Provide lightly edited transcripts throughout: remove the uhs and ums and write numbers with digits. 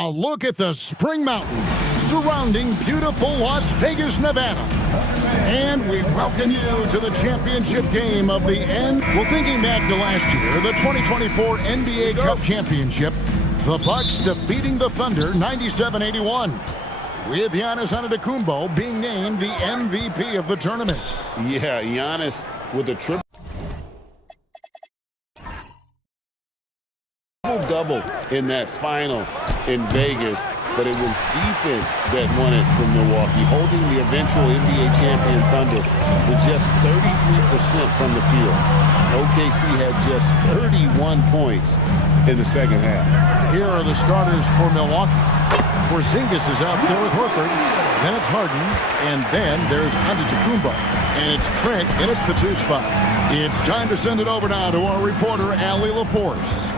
A look at the Spring Mountains surrounding beautiful Las Vegas, Nevada. And we welcome you to the championship game of the Well, thinking back to last year, the 2024 NBA Cup Championship, the Bucks defeating the Thunder 97-81. With Giannis Antetokounmpo being named the MVP of the tournament. Yeah, Giannis with a triple-double in that final in Vegas, but it was defense that won it from Milwaukee, holding the eventual NBA champion Thunder to just 33% from the field. OKC had just 31 points in the second half. Here are the starters for Milwaukee. Porzingis is out there with Horford. Then it's Harden, and then there's Antetokounmpo. And it's Trent in at the 2 spot. It's time to send it over now to our reporter, Allie LaForce.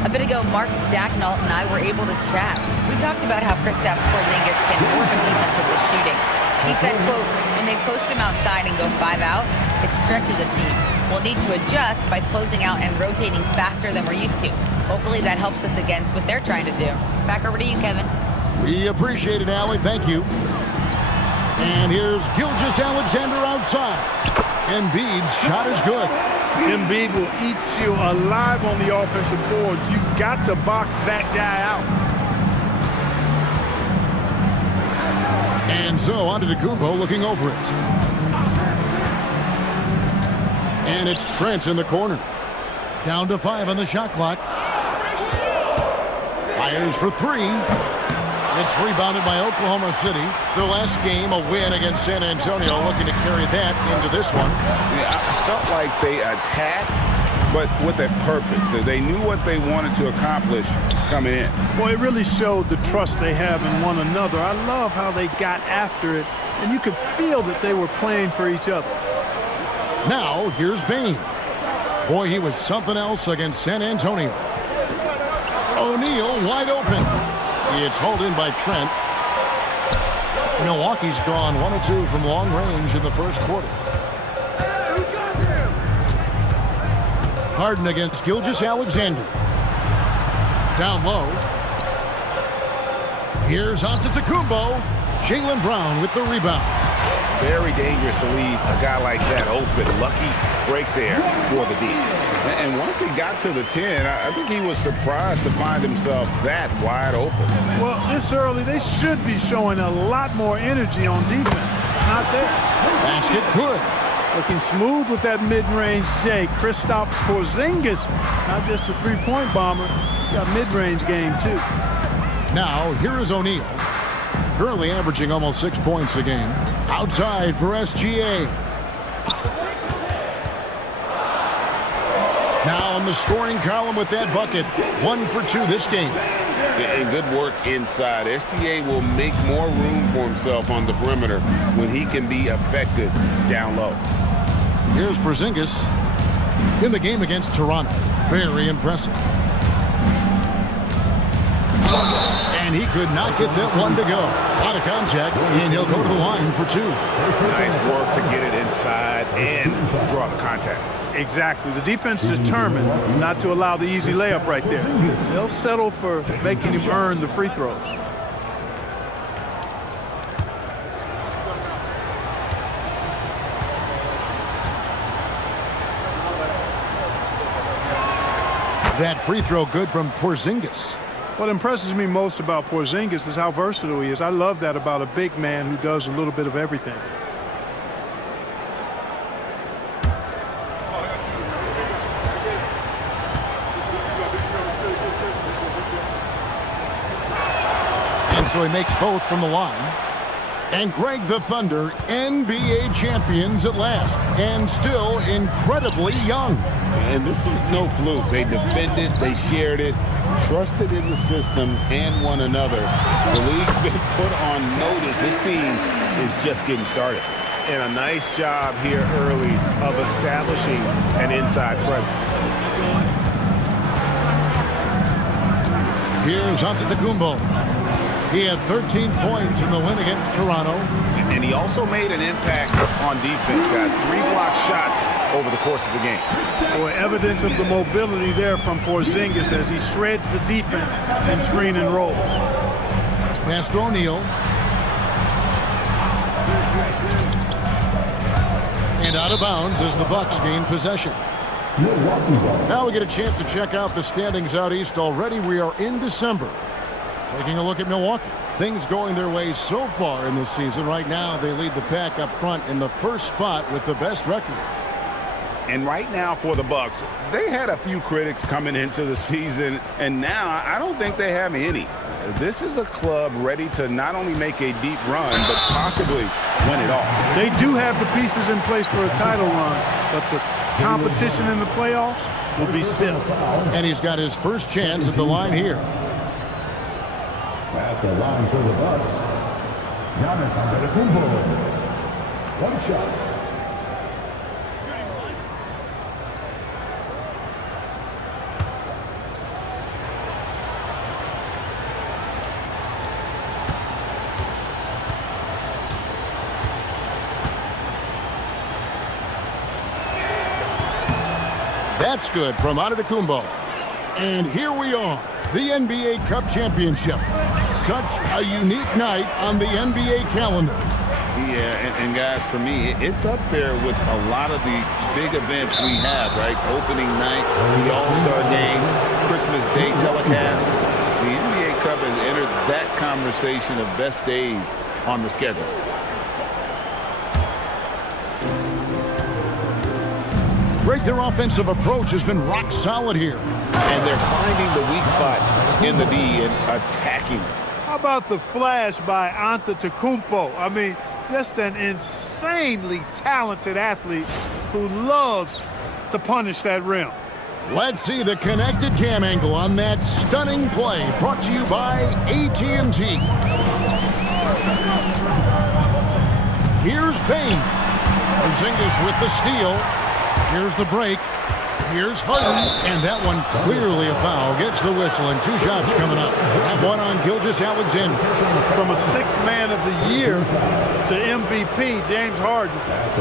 A bit ago, Mark Dacknault and I were able to chat. We talked about how Kristaps Porzingis can work a defense with his shooting. He said, quote, when they post him outside and go 5 out, it stretches a team. We'll need to adjust by closing out and rotating faster than we're used to. Hopefully that helps us against what they're trying to do. Back over to you, Kevin. We appreciate it, Allie. Thank you. And here's Gilgeous-Alexander outside. Embiid's shot is good. Embiid will eat you alive on the offensive board. You've got to box that guy out. And so Antetokounmpo looking over it. And it's Trent in the corner. Down to 5 on the shot clock. Fires for 3. It's rebounded by Oklahoma City. Their last game, a win against San Antonio, looking to carry that into this one. Yeah, I felt like they attacked, but with a purpose. They knew what they wanted to accomplish coming in. Well, it really showed the trust they have in one another. I love how they got after it, and you could feel that they were playing for each other. Now, here's Bane. Boy, he was something else against San Antonio. O'Neal wide open. It's hauled in by Trent. Milwaukee's gone 1 of 2 from long range in the first quarter. Harden against Gilgeous-Alexander. Down low. Here's Antetokounmpo. Jaylen Brown with the rebound. Very dangerous to leave a guy like that open. Lucky break there for the D. And once he got to the 10, I think he was surprised to find himself that wide open. Well, this early, they should be showing a lot more energy on defense. Not there. Basket good. Looking smooth with that mid-range J. Kristaps Porzingis, not just a three-point bomber. He's got mid-range game, too. Now, here is O'Neal. Currently averaging almost 6 points a game. Outside for SGA. Now in the scoring column with that bucket. 1 for 2 this game. And good work inside. SGA will make more room for himself on the perimeter when he can be effective down low. Here's Porzingis in the game against Toronto. Very impressive. And he could not get that one to go. Out of contact, and he'll go to the line for 2. Nice work to get it inside and draw the contact. Exactly. The defense determined not to allow the easy layup right there. They'll settle for making him earn the free throws. That free throw good from Porzingis. What impresses me most about Porzingis is how versatile he is. I love that about a big man who does a little bit of everything. And so he makes both from the line. And Greg, the Thunder, NBA champions at last, and still incredibly young. And this is no fluke. They defended, they shared it, trusted in the system and one another. The league's been put on notice. This team is just getting started. And a nice job here early of establishing an inside presence. Here's Antetokounmpo. He had 13 points in the win against Toronto. And he also made an impact on defense, guys. 3 block shots over the course of the game. Boy, evidence of the mobility there from Porzingis as he shreds the defense and screen and rolls. Pass to O'Neal. And out of bounds as the Bucks gain possession. Now we get a chance to check out the standings out east. Already we are in December. Taking a look at Milwaukee. Things going their way so far in this season. Right now they lead the pack up front in the first spot with the best record. And right now for the Bucks, they had a few critics coming into the season, and now I don't think they have any. This is a club ready to not only make a deep run, but possibly win it all. They do have the pieces in place for a title run, but the competition in the playoffs will be stiff. And he's got his first chance at the line here. At the line for the Bucks, Giannis Antetokounmpo. One shot. That's good from Antetokounmpo. And here we are, the NBA Cup Championship. Such a unique night on the NBA calendar. Yeah, and guys, for me, it's up there with a lot of the big events we have, right? Opening night, the All-Star Game, Christmas Day telecast. The NBA Cup has entered that conversation of best days on the schedule. Great, their offensive approach has been rock solid here. And they're finding the weak spots in the D and attacking it. How about the flash by Antetokounmpo? I mean, just an insanely talented athlete who loves to punish that rim. Let's see the connected cam angle on that stunning play, brought to you by AT&T. Here's Payne. Porzingis with the steal. Here's the break. Here's Harden, and that one clearly a foul. Gets the whistle, and 2 shots coming up. That one on Gilgeous-Alexander. From a 6th man of the year to MVP, James Harden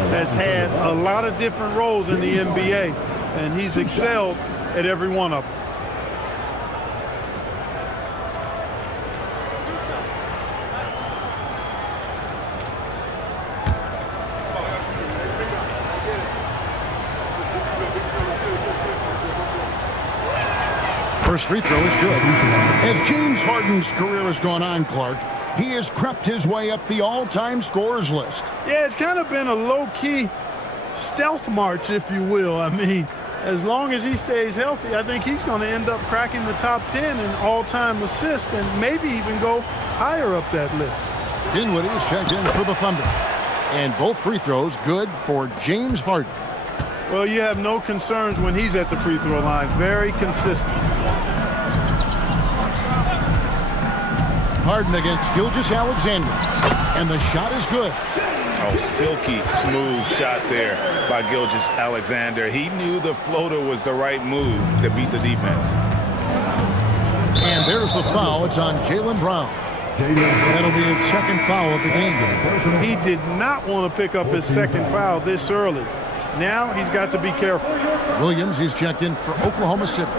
has had a lot of different roles in the NBA, and he's excelled at every one of them. First free throw is good. As James Harden's career has gone on, Clark, he has crept his way up the all-time scorers list. Yeah, it's kind of been a low-key stealth march, if you will. I mean, as long as he stays healthy, I think he's going to end up cracking the top 10 in all-time assists and maybe even go higher up that list. Dinwiddie is checked in for the Thunder. And both free throws good for James Harden. Well, you have no concerns when he's at the free throw line. Very consistent. Harden against Gilgeous-Alexander. And the shot is good. Oh, silky smooth shot there by Gilgeous-Alexander. He knew the floater was the right move to beat the defense. And there's the foul. It's on Jaylen Brown. That'll be his second foul of the game. He did not want to pick up his second foul this early. Now he's got to be careful. Williams, he's checked in for Oklahoma City.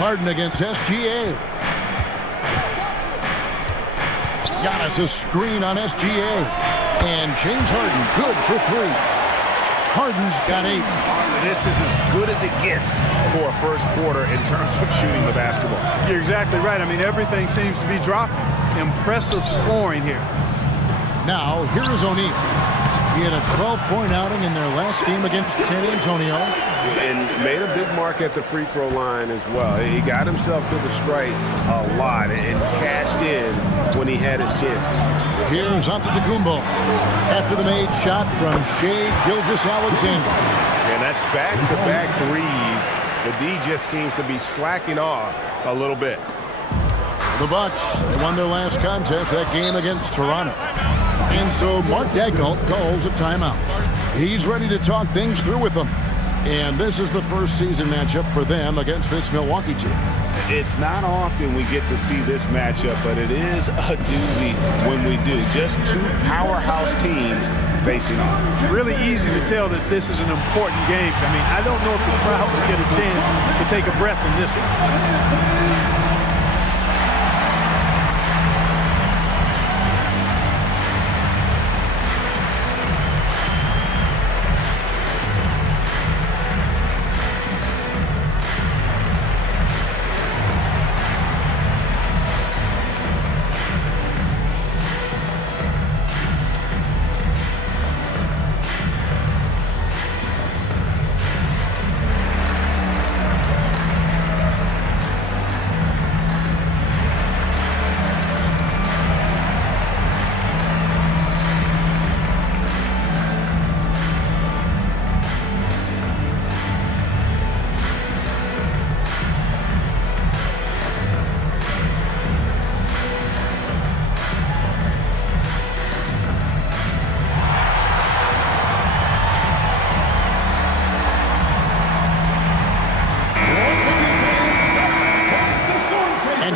Harden against SGA. Giannis a screen on SGA. And James Harden good for 3. Harden's got 8. This is as good as it gets for a first quarter in terms of shooting the basketball. You're exactly right. I mean, everything seems to be dropping. Impressive scoring here. Now, here is O'Neal. He had a 12-point outing in their last game against San Antonio. And made a big mark at the free throw line as well. He got himself to the stripe a lot and cashed in when he had his chances. Here's Antetokounmpo after the made shot from Shai Gilgeous-Alexander. And that's back-to-back threes. The D just seems to be slacking off a little bit. The Bucks, they won their last contest, that game against Toronto. And so Mark Daigneault calls a timeout. He's ready to talk things through with them. And this is the first season matchup for them against this Milwaukee team. It's not often we get to see this matchup, but it is a doozy when we do. Just 2 powerhouse teams facing off. Really easy to tell that this is an important game. I mean, I don't know if the crowd will get a chance to take a breath in this one.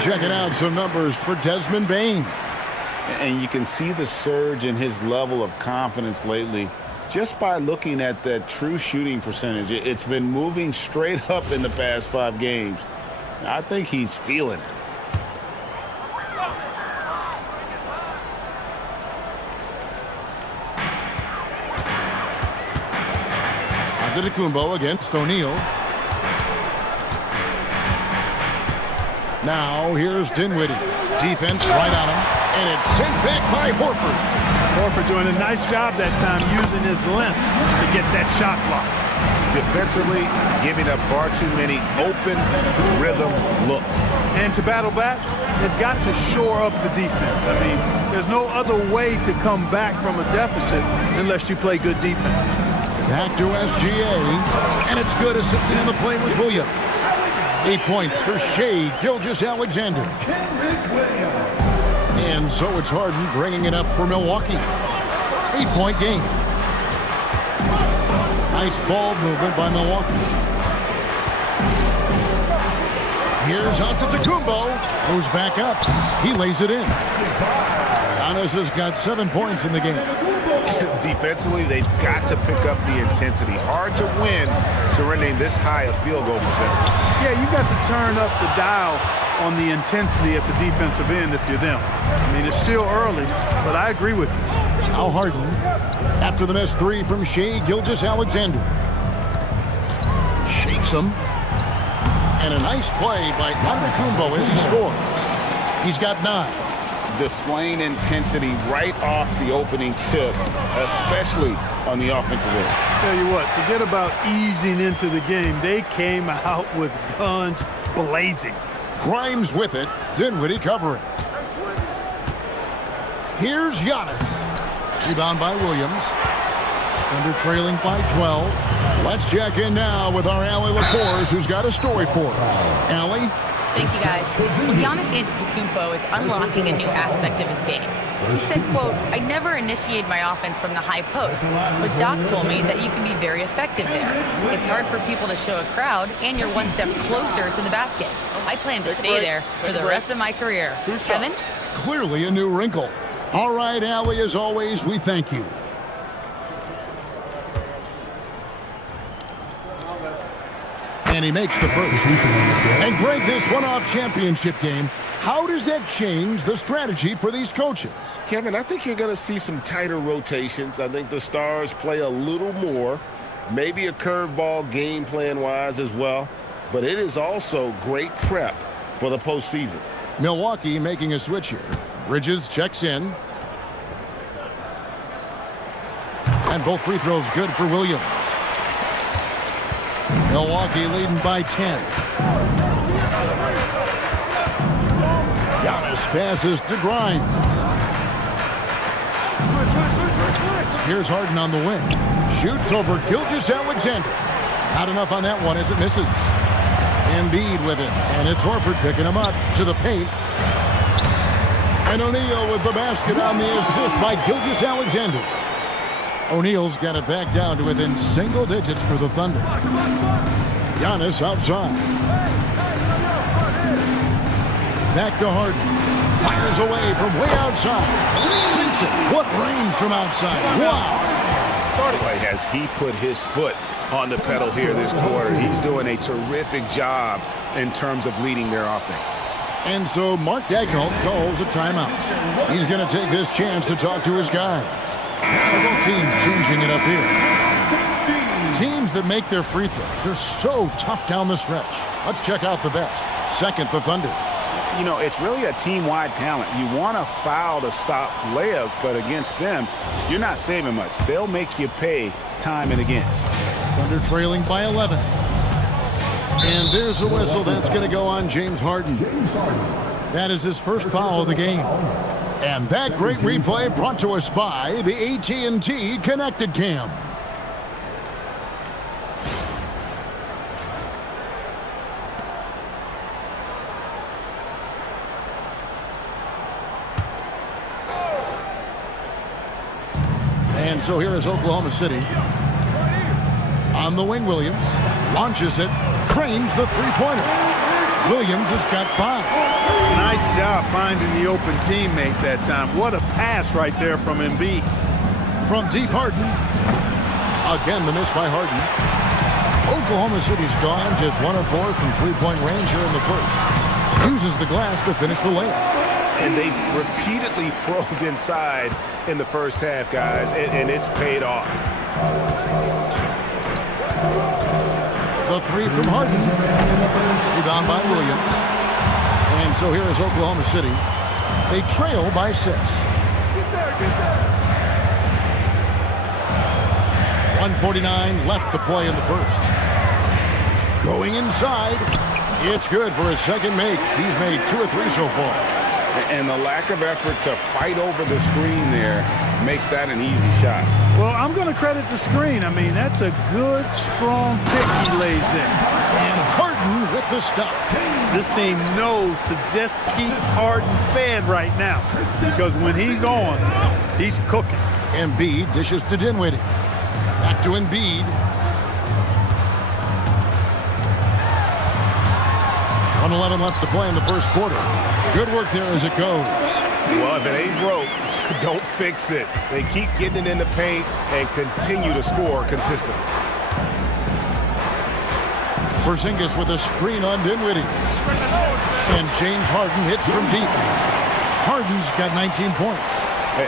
Checking out some numbers for Desmond Bain. And you can see the surge in his level of confidence lately just by looking at that true shooting percentage. It's been moving straight up in the past 5 games. I think he's feeling it. Antetokounmpo against O'Neal. Now, here's Dinwiddie. Defense right on him, and it's sent back by Horford. Horford doing a nice job that time using his length to get that shot block. Defensively, giving up far too many open rhythm looks. And to battle back, they've got to shore up the defense. I mean, there's no other way to come back from a deficit unless you play good defense. Back to SGA, and it's good. Assisting on the play was Williams. 8 points for Shai Gilgeous-Alexander. And so it's Harden bringing it up for Milwaukee. 8-point game. Nice ball movement by Milwaukee. Here's Antetokounmpo. Goes back up. He lays it in. Giannis has got 7 points in the game. Defensively, they've got to pick up the intensity. Hard to win surrendering this high a field goal percentage. Yeah, you've got to turn up the dial on the intensity at the defensive end if you're them. I mean, it's still early, but I agree with you. Now Harden, after the missed 3 from Shai Gilgeous-Alexander. Shakes him. And a nice play by Antetokounmpo as he scores. He's got 9. Displaying intensity right off the opening tip, especially on the offensive end. Tell you what, forget about easing into the game. They came out with guns blazing. Grimes with it. Dinwiddie covering. Here's Giannis. Rebound by Williams. Thunder trailing by 12. Let's check in now with our Allie LaForce, who's got a story for us. Allie? Thank you, guys. Well, Giannis Antetokounmpo is unlocking a new aspect of his game. He said, quote, "I never initiate my offense from the high post, but Doc told me that you can be very effective there. It's hard for people to show a crowd, and you're one step closer to the basket. I plan to stay there for the rest of my career." Kevin? Clearly a new wrinkle. All right, Allie, as always, we thank you. And he makes the first. And Greg, this one-off championship game, how does that change the strategy for these coaches? Kevin, I think you're going to see some tighter rotations. I think the stars play a little more, maybe a curveball game plan-wise as well, but it is also great prep for the postseason. Milwaukee making a switch here. Bridges checks in. And both free throws good for Williams. Milwaukee leading by 10. Giannis passes to Grimes. Here's Harden on the wing. Shoots over Gilgeous-Alexander. Not enough on that one as it misses. Embiid with it. And it's Horford picking him up to the paint. And O'Neal with the basket on the assist by Gilgeous-Alexander. O'Neal's got it back down to within single digits for the Thunder. Giannis outside. Back to Harden. Fires away from way outside. Sinks it. What range from outside. Wow. Boy, has he put his foot on the pedal here this quarter. He's doing a terrific job in terms of leading their offense. And so Mark Daigneault calls a timeout. He's going to take this chance to talk to his guys. Several teams changing it up here. Teams that make their free throws, they're so tough down the stretch. Let's check out the best. Second, the Thunder. You know, it's really a team-wide talent. You want to foul to stop layups, but against them, you're not saving much. They'll make you pay time and again. Thunder trailing by 11. And there's a whistle that's going to go on James Harden. That is his first foul of the game. And that great replay brought to us by the AT&T Connected Cam. And so here is Oklahoma City. On the wing, Williams launches it, cranes the three-pointer. Williams has got 5. Nice job finding the open teammate that time. What a pass right there from Embiid. From deep, Harden. Again, the miss by Harden. Oklahoma City's gone just 1 of 4 from three-point range here in the first. Uses the glass to finish the layup. And they've repeatedly probed inside in the first half, guys, and it's paid off. The three from Harden. Rebound by Williams. And so here is Oklahoma City. They trail by 6. 1:49 left to play in the first. Going inside. It's good for his second make. He's made 2 or 3 so far. And the lack of effort to fight over the screen there makes that an easy shot. Well, I'm going to credit the screen. I mean, that's a good, strong pick he lays there. And Harden with the stuff. This team knows to just keep Harden fed right now because when he's on, he's cooking. Embiid dishes to Dinwiddie. Back to Embiid. .11 left to play in the first quarter. Good work there as it goes. Well, if it ain't broke, don't fix it. They keep getting it in the paint and continue to score consistently. Porzingis with a screen on Dinwiddie. And James Harden hits from deep. Harden's got 19 points.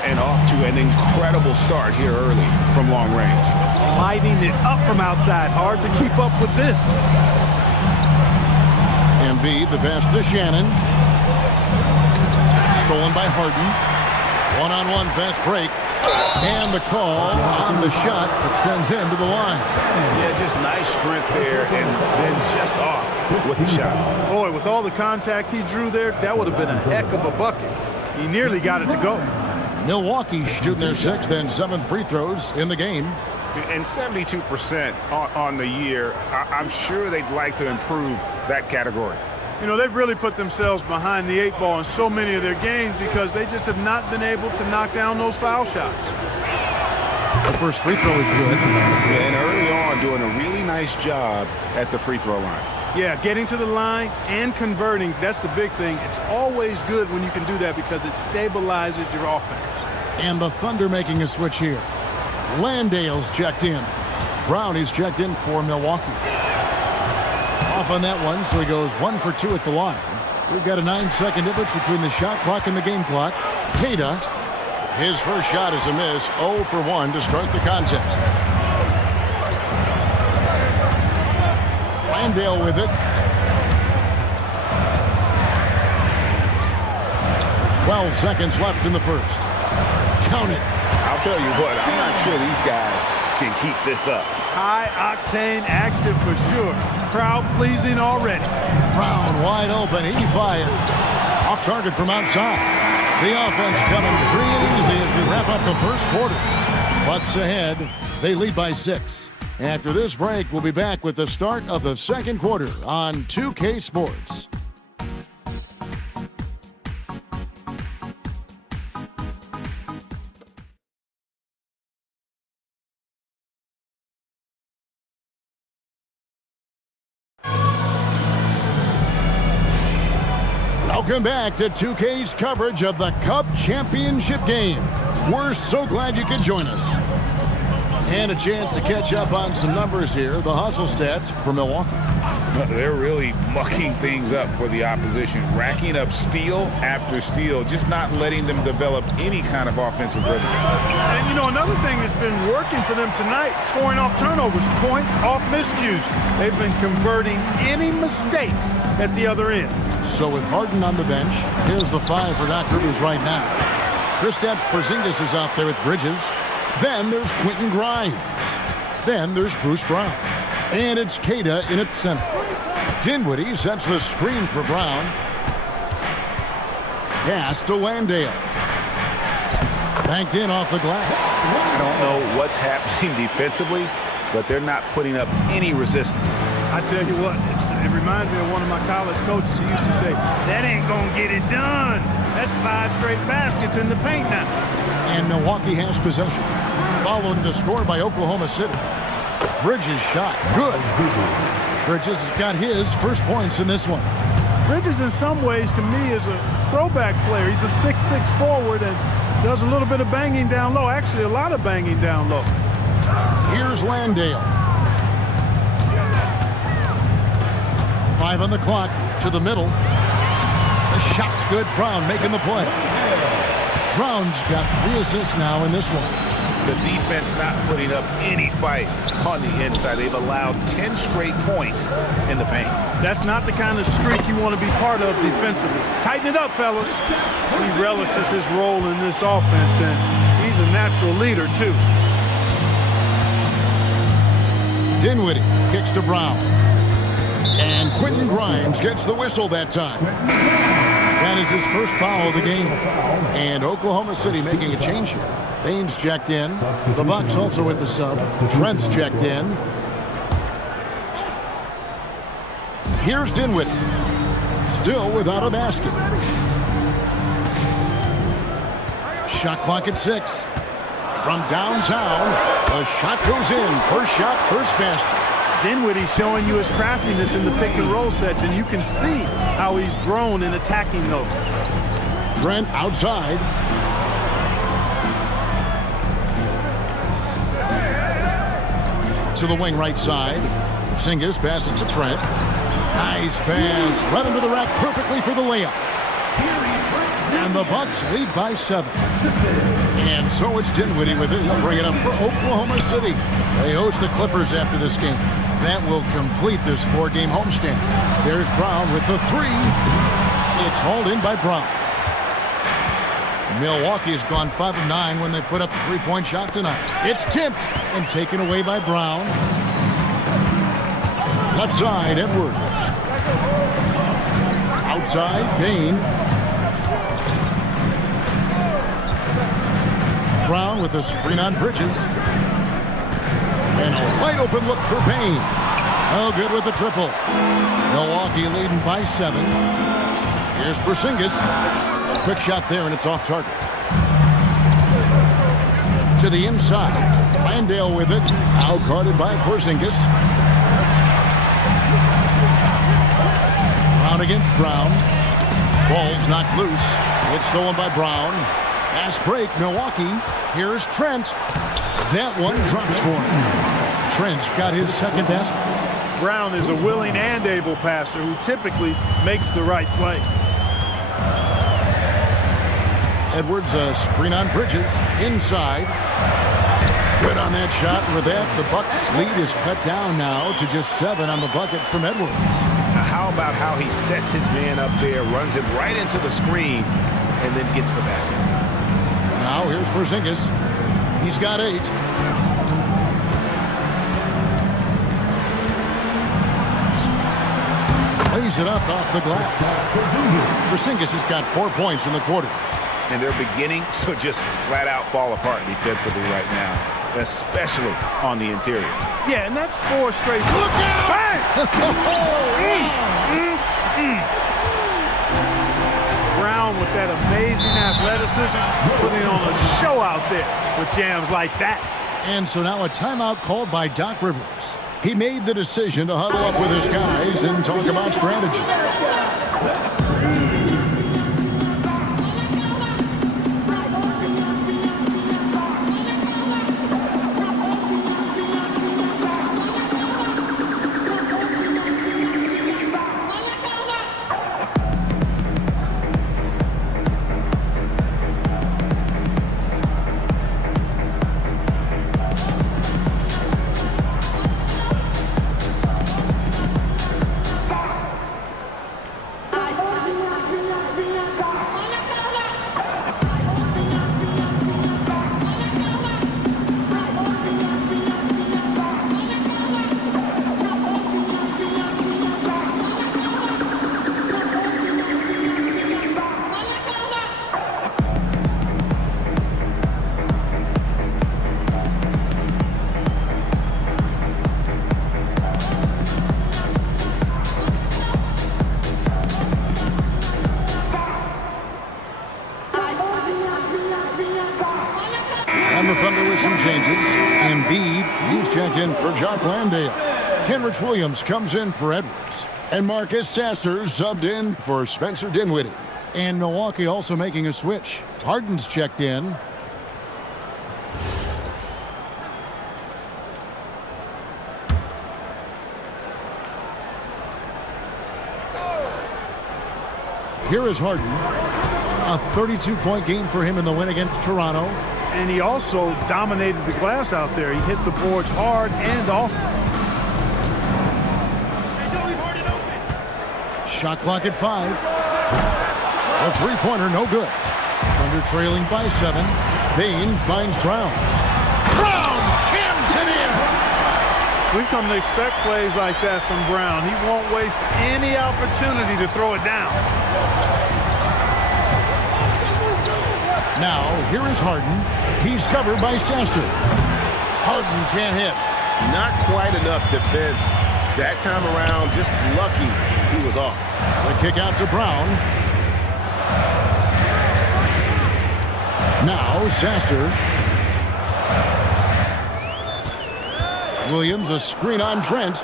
And off to an incredible start here early from long range. Lighting it up from outside. Hard to keep up with this. Embiid, the pass to Shannon. Stolen by Harden. One-on-one fast break. And the call on the shot that sends him to the line. Yeah, just nice strength there and then just off with the shot. Boy, with all the contact he drew there, that would have been a heck of a bucket. He nearly got it to go. Milwaukee shooting their 6th and 7th free throws in the game. And 72% on the year. I'm sure they'd like to improve that category. You know, they've really put themselves behind the 8 ball in so many of their games because they just have not been able to knock down those foul shots. The first free throw is good. And early on, doing a really nice job at the free throw line. Yeah, getting to the line and converting, that's the big thing. It's always good when you can do that because it stabilizes your offense. And the Thunder making a switch here. Landale's checked in. Brownie's checked in for Milwaukee. Off on that one, so he goes 1 for 2 at the line. We've got a 9-second difference between the shot clock and the game clock. Queta, his first shot is a miss, 0 for 1 to start the contest. Landale with it. 12 seconds left in the first. Count it. I'll tell you what, I'm not sure these guys can keep this up. High-octane action for sure. Crowd-pleasing already. Brown wide open. He fired. Off target from outside. The offense coming free and easy as we wrap up the first quarter. Bucks ahead. They lead by 6. After this break, we'll be back with the start of the second quarter on 2K Sports. Welcome back to 2K's coverage of the Cup Championship game. We're so glad you could join us. And a chance to catch up on some numbers here. The hustle stats for Milwaukee. They're really mucking things up for the opposition, racking up steal after steal, just not letting them develop any kind of offensive rhythm. And, you know, another thing that's been working for them tonight, scoring off turnovers, points off miscues. They've been converting any mistakes at the other end. So with Harden on the bench, here's the 5 for Doc Rivers right now. Kristaps Porzingis is out there with Bridges. Then there's Quentin Grimes. Then there's Bruce Brown. And it's Queta in at center. Dinwiddie sets the screen for Brown. Pass to Landale. Banked in off the glass. I don't know what's happening defensively, but they're not putting up any resistance. I tell you what, it reminds me of one of my college coaches who used to say, that ain't going to get it done. That's 5 straight baskets in the paint now. And Milwaukee has possession. Followed the score by Oklahoma City. Bridges shot. Good. Bridges has got his first points in this one. Bridges, in some ways, to me, is a throwback player. He's a 6'6" forward and does a little bit of banging down low. Actually, a lot of banging down low. Here's Landale. 5 on the clock to the middle. The shot's good. Brown making the play. Brown's got 3 assists now in this one. The defense not putting up any fight on the inside. They've allowed 10 straight points in the paint. That's not the kind of streak you want to be part of defensively. Tighten it up, fellas. He relishes his role in this offense, and he's a natural leader, too. Dinwiddie kicks to Brown. And Quentin Grimes gets the whistle that time. That is his first foul of the game. And Oklahoma City making a change here. Baines checked in. The Bucks also with the sub. Trent's checked in. Here's Dinwiddie. Still without a basket. Shot clock at 6. From downtown, the shot goes in. First shot, first basket. Dinwiddie showing you his craftiness in the pick and roll sets, and you can see how he's grown in attacking those. Trent outside. To the wing right side. Porzingis passes to Trent. Nice pass. Right under the rack perfectly for the layup. And the Bucks lead by 7. And so it's Dinwiddie with it. He'll bring it up for Oklahoma City. They host the Clippers after this game. That will complete this 4-game homestand. There's Brown with the 3. It's hauled in by Brown. Milwaukee has gone 5 of 9 when they put up the 3-point shot tonight. It's tipped and taken away by Brown. Left side, Edwards. Outside, Payne. Brown with a screen on Bridges. And a wide open look for Payne. Oh, good with the triple. Milwaukee leading by 7. Here's Porzingis. Quick shot there, and it's off target. To the inside. Landale with it. Out guarded by Porzingis. Brown against Brown. Ball's knocked loose. It's stolen by Brown. Fast break, Milwaukee. Here's Trent. That one drops for him. Trent's got his second basket. Brown is a willing and able passer who typically makes the right play. Edwards, a screen on Bridges. Inside. Good on that shot. With that, the Bucks' lead is cut down now to just 7 on the bucket from Edwards. Now, how about how he sets his man up there, runs him right into the screen, and then gets the basket. Now here's Porzingis. He's got 8. Lays it up off the glass. Porzingis has got 4 points in the quarter. And they're beginning to just flat out fall apart defensively right now, especially on the interior. Yeah, and that's 4 straight. Look out! Bang! Brown with that amazing athleticism, putting on a show out there with jams like that. And so now a timeout called by Doc Rivers. He made the decision to huddle up with his guys and talk about strategy. in for Jock Landale. Kenrich Williams comes in for Edwards. And Marcus Sasser subbed in for Spencer Dinwiddie. And Milwaukee also making a switch. Harden's checked in. Here is Harden. A 32-point game for him in the win against Toronto. And he also dominated the glass out there. He hit the boards hard and often. Shot clock at 5. A three-pointer, no good. Thunder trailing by 7. Bain finds Brown. Brown jams it in! We've come to expect plays like that from Brown. He won't waste any opportunity to throw it down. Now, here is Harden. He's covered by Sasser. Harden can't hit. Not quite enough defense that time around. Just lucky he was off. The kick out to Brown. Now, Sasser. Williams, a screen on Trent.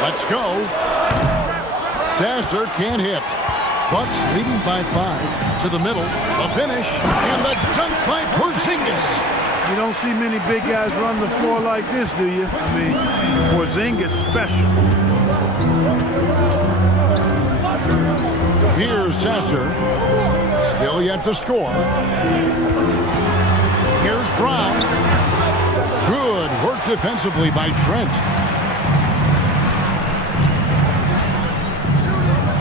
Let's go. Sasser can't hit. Bucks leading by 5 to the middle. The finish and the dunk by Porzingis. You don't see many big guys run the floor like this, do you? I mean, Porzingis special. Here's Sasser. Still yet to score. Here's Brown. Good work defensively by Trent.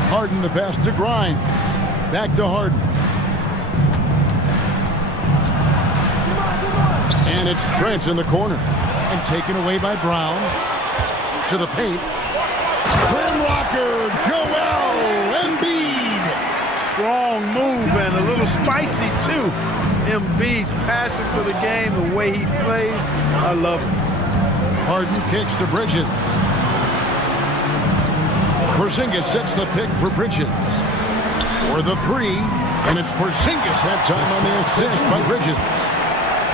Harden the pass to Grimes. Back to Harden. And it's Trent in the corner. And taken away by Brown. To the paint. Rim blocker, Joel Embiid. Strong move and a little spicy, too. Embiid's passion for the game, the way he plays, I love it. Harden kicks to Bridges. Porzingis sets the pick for Bridges. For the 3, and it's Porzingis that time on the assist by Bridges.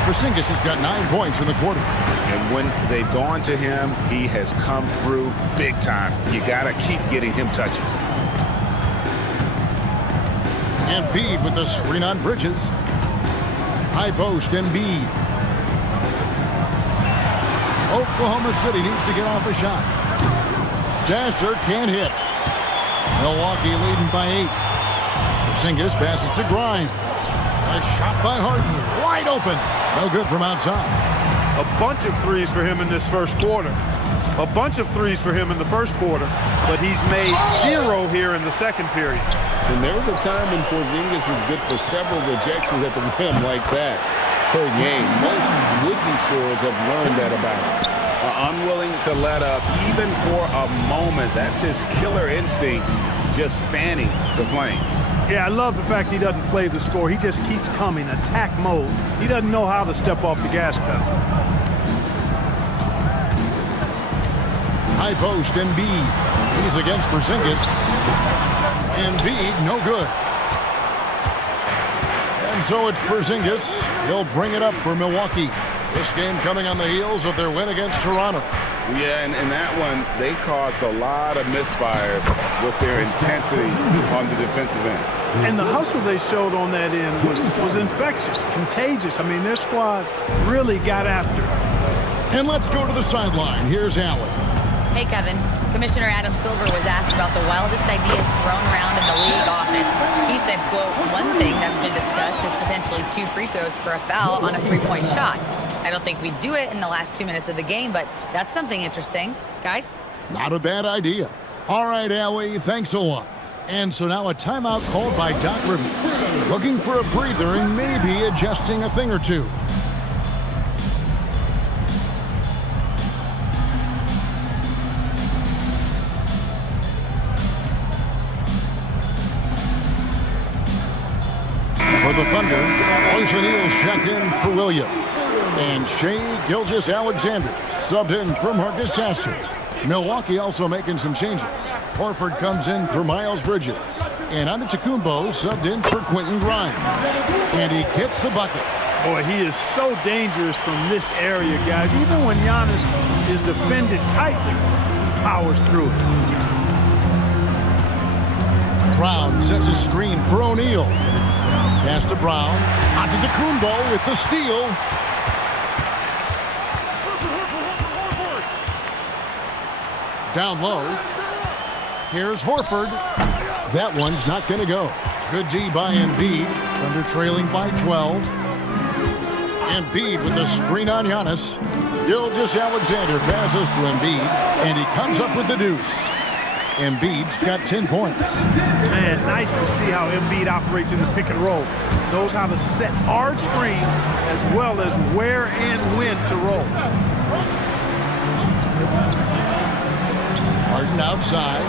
Porzingis has got 9 points in the quarter. And when they've gone to him, he has come through big time. You got to keep getting him touches. Embiid with the screen on Bridges. High post, Embiid. Oklahoma City needs to get off a shot. Sasser can't hit. Milwaukee leading by 8. Porzingis passes to Grimes. A shot by Harden, wide open. No good from outside. A bunch of threes for him in this first quarter. A bunch of threes for him in the first quarter, but he's made 0 here in the second period. And there was a time when Porzingis was good for several rejections at the rim like that per game. Most would-be scorers have learned that about him. Unwilling to let up even for a moment. That's his killer instinct, just fanning the flame. Yeah, I love the fact he doesn't play the score. He just keeps coming, attack mode. He doesn't know how to step off the gas pedal. High post, Embiid. He's against Porzingis. Embiid, no good. And so it's Porzingis. He'll bring it up for Milwaukee. This game coming on the heels of their win against Toronto. Yeah, and in that one, they caused a lot of misfires with their intensity on the defensive end. And the hustle they showed on that end was infectious, contagious. I mean, their squad really got after it. And let's go to the sideline. Here's Allen. Hey, Kevin. Commissioner Adam Silver was asked about the wildest ideas thrown around in the league office. He said, quote, one thing that's been discussed is potentially 2 free throws for a foul on a 3-point shot. I don't think we'd do it in the last 2 minutes of the game, but that's something interesting. Guys? Not a bad idea. All right, Allie, thanks a lot. And so now a timeout called by Doc Rivers. Looking for a breather and maybe adjusting a thing or two. For the Thunder, Royce O'Neal's checked in for Williams. And Shai Gilgeous-Alexander subbed in for Marcus Sasser. Milwaukee also making some changes. Horford comes in for Miles Bridges. And Antetokounmpo subbed in for Quentin Grimes. And he gets the bucket. Boy, he is so dangerous from this area, guys. Even when Giannis is defended tightly, he powers through it. Brown sets his screen for O'Neal. Pass to Brown. Antetokounmpo with the steal. Down low. Here's Horford. That one's not going to go. Good D by Embiid. Thunder trailing by 12. Embiid with the screen on Giannis. Gilgeous-Alexander passes to Embiid, and he comes up with the deuce. Embiid's got 10 points. Man, nice to see how Embiid operates in the pick and roll. Knows how to set hard screens as well as where and when to roll. Harden outside.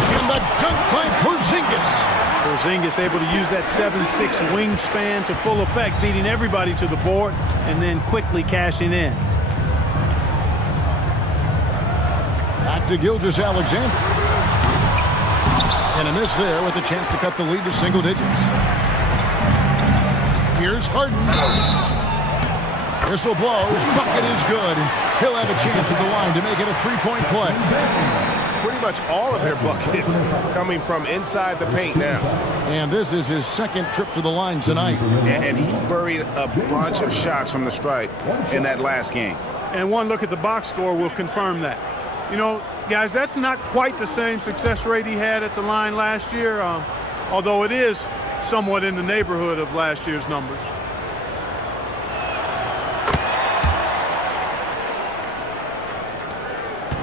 And the dunk by Porzingis. Porzingis able to use that 7'6" wingspan to full effect, beating everybody to the board and then quickly cashing in. Back to Gilgeous-Alexander. And a miss there with a chance to cut the lead to single digits. Here's Harden. Whistle blows. Bucket is good. And he'll have a chance at the line to make it a three-point play. Pretty much all of their buckets coming from inside the paint now. And this is his second trip to the line tonight. And he buried a bunch of shots from the stripe in that last game. And one look at the box score will confirm that. You know, guys, that's not quite the same success rate he had at the line last year, although it is somewhat in the neighborhood of last year's numbers.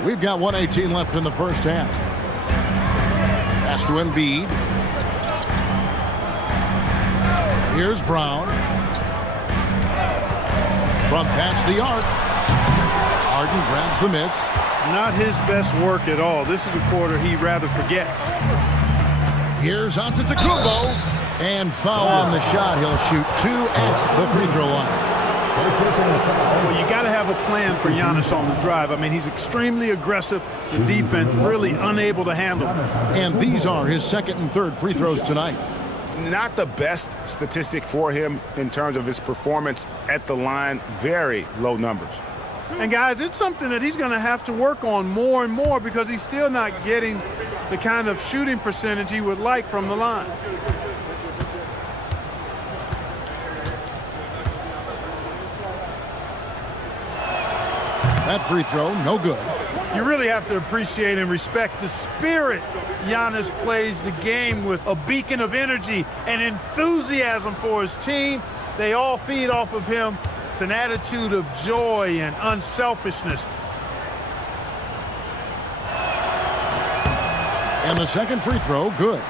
We've got 1:18 left in the first half. Pass to Embiid. Here's Brown. From past the arc. Harden grabs the miss. Not his best work at all. This is a quarter he'd rather forget. Here's Antetokounmpo. And foul on the shot. He'll shoot 2 at the free throw line. Well, you got to have a plan for Giannis on the drive. I mean, he's extremely aggressive. The defense really unable to handle him. And these are his second and third free throws tonight. Not the best statistic for him in terms of his performance at the line. Very low numbers. And, guys, it's something that he's going to have to work on more and more because he's still not getting the kind of shooting percentage he would like from the line. That free throw, no good. You really have to appreciate and respect the spirit Giannis plays the game with, a beacon of energy and enthusiasm for his team. They all feed off of him with an attitude of joy and unselfishness. And the second free throw, good.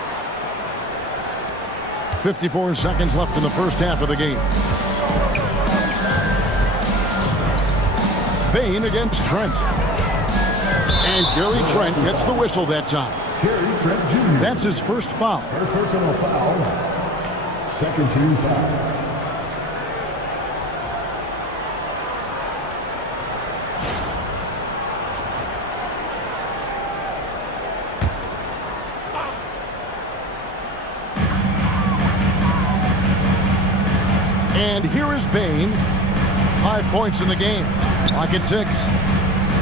54 seconds left in the first half of the game. Bain against Trent. And Gary Trent gets the whistle that time. Gary Trent Jr. That's his first foul. First personal foul. Second team foul. And here is Bain. 5 points in the game. Lock at 6.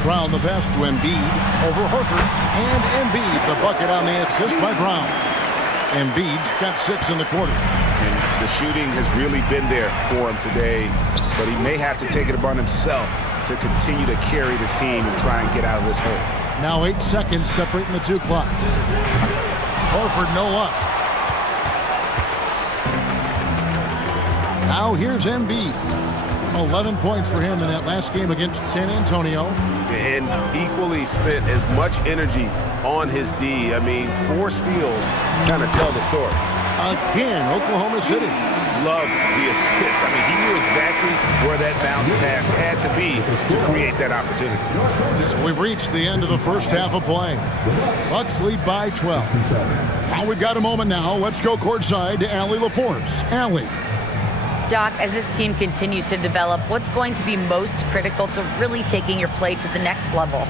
Brown the pass to Embiid over Horford. And Embiid the bucket on the assist by Brown. Embiid's got 6 in the quarter. And the shooting has really been there for him today, but he may have to take it upon himself to continue to carry this team and try and get out of this hole. Now 8 seconds separating the two clocks. Horford no luck. Now here's Embiid. 11 points for him in that last game against San Antonio. And equally spent as much energy on his D. I mean, 4 steals kind of tell the story. Again, Oklahoma City. Love the assist. I mean, he knew exactly where that bounce pass had to be to create that opportunity. So we've reached the end of the first half of play. Bucks lead by 12. Now we've got a moment now. Let's go courtside to Allie LaForce. Allie. Doc, as this team continues to develop, what's going to be most critical to really taking your play to the next level?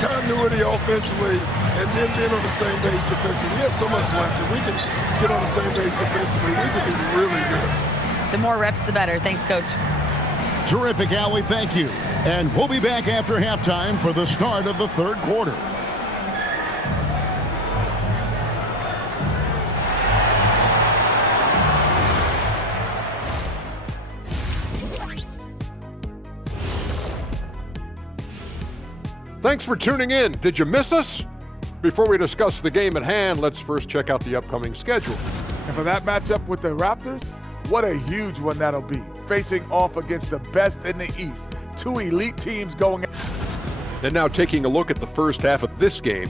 continuity offensively and then being on the same page defensively. We have so much left. If we can get on the same page defensively, we can be really good. The more reps, the better. Thanks, Coach. Terrific, Allie. Thank you. And we'll be back after halftime for the start of the third quarter. Thanks for tuning in. Did you miss us? Before we discuss the game at hand, let's first check out the upcoming schedule. And for that matchup with the Raptors, what a huge one that'll be. Facing off against the best in the East. Two elite teams going. And now taking a look at the first half of this game,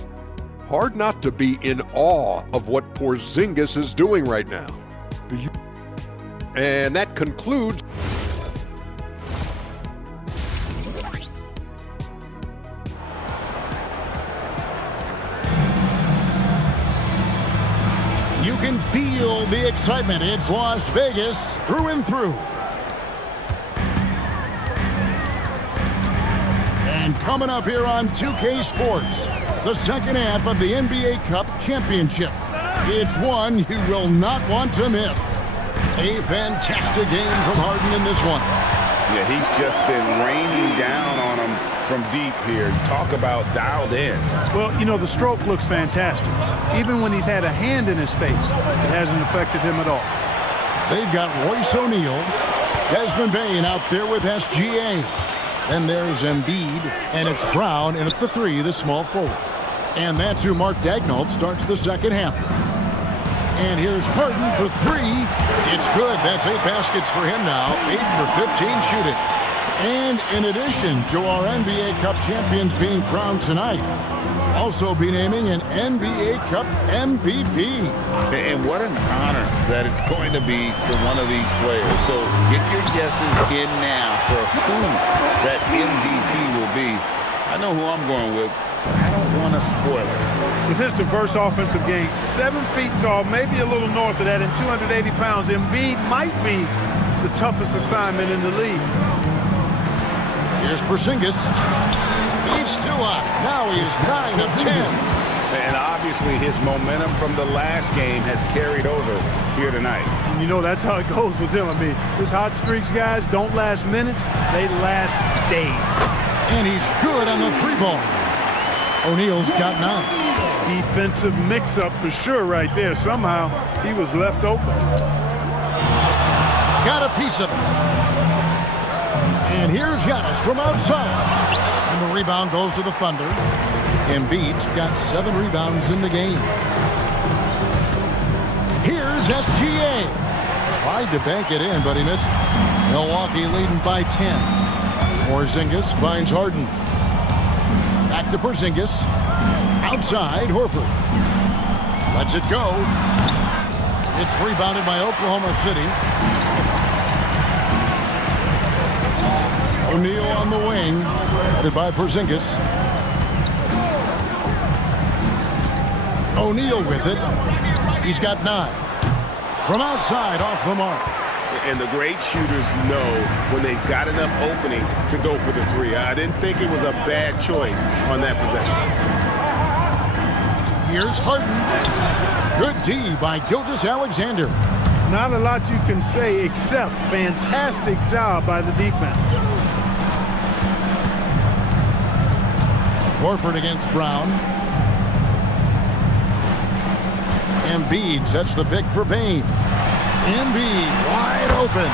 hard not to be in awe of what Porzingis is doing right now. And that concludes. You can feel the excitement. It's Las Vegas through and through. And coming up here on 2K Sports, the second half of the NBA Cup Championship. It's one you will not want to miss. A fantastic game from Harden in this one. Yeah, he's just been raining down on him from deep here. Talk about dialed in. Well, you know, the stroke looks fantastic. Even when he's had a hand in his face, it hasn't affected him at all. They've got Royce O'Neal, Desmond Bane out there with SGA. Then there's Embiid, and it's Brown, and at the three, the small forward. And that's who Mark Daigneault starts the second half. And here's Harden for three. It's good. That's 8 baskets for him now. 8 for 15 shooting. And in addition to our NBA Cup champions being crowned tonight, also be naming an NBA Cup MVP. And what an honor that it's going to be for one of these players. So get your guesses in now for who that MVP will be. I know who I'm going with, but I don't want to spoil it. With his diverse offensive game, 7 feet tall, maybe a little north of that, and 280 pounds, Embiid might be the toughest assignment in the league. Here's Porzingis. He's still up. Now he is 9 of 10. And obviously his momentum from the last game has carried over here tonight. And you know that's how it goes with him. I mean, his hot streaks, guys, don't last minutes. They last days. And he's good on the 3-ball. O'Neal's got 9. Defensive mix-up for sure right there. Somehow he was left open. Got a piece of it. And here's Giannis from outside. And the rebound goes to the Thunder. Embiid's got 7 rebounds in the game. Here's SGA. Tried to bank it in, but he misses. Milwaukee leading by 10. Porzingis finds Harden. Back to Porzingis. Outside, Horford. Lets it go. It's rebounded by Oklahoma City. O'Neal on the wing. Headed by Porzingis. O'Neal with it. He's got 9. From outside, off the mark. And the great shooters know when they've got enough opening to go for the 3. I didn't think it was a bad choice on that possession. Here's Harden. Good D by Gilgeous-Alexander. Not a lot you can say except fantastic job by the defense. Horford against Brown. Embiid sets the pick for Bane. Embiid wide open.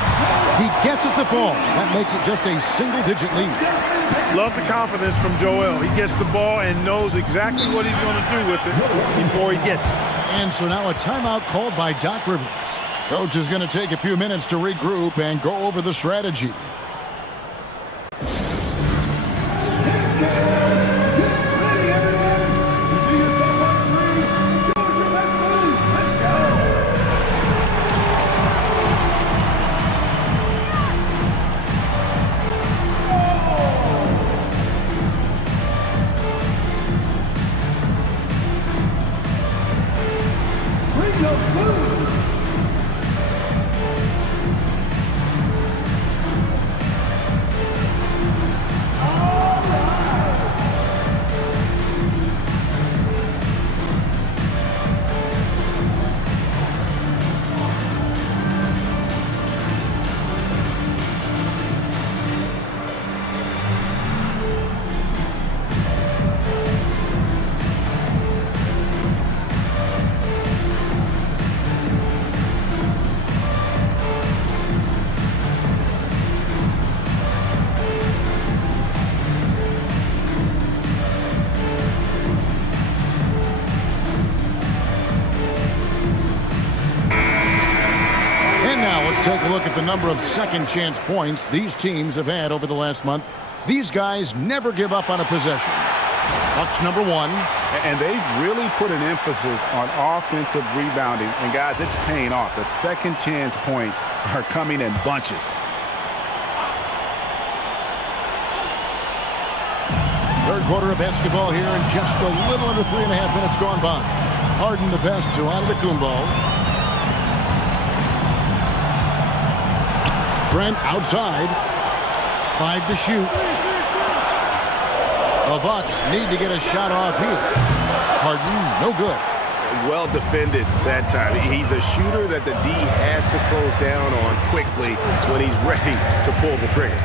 He gets it to fall. That makes it just a single-digit lead. Love the confidence from Joel. He gets the ball and knows exactly what he's going to do with it before he gets it. And so now a timeout called by Doc Rivers. Coach is going to take a few minutes to regroup and go over the strategy. the number of second chance points these teams have had over the last month, these guys never give up on a possession. Bucks number 1. And they've really put an emphasis on offensive rebounding. And, guys, it's paying off. The second chance points are coming in bunches. Third quarter of basketball here, and just a little under 3.5 minutes gone by. Harden the pass to Antetokounmpo. Trent outside. 5 to shoot. The Bucks need to get a shot off here. Harden, no good. Well defended that time. He's a shooter that the D has to close down on quickly when he's ready to pull the trigger.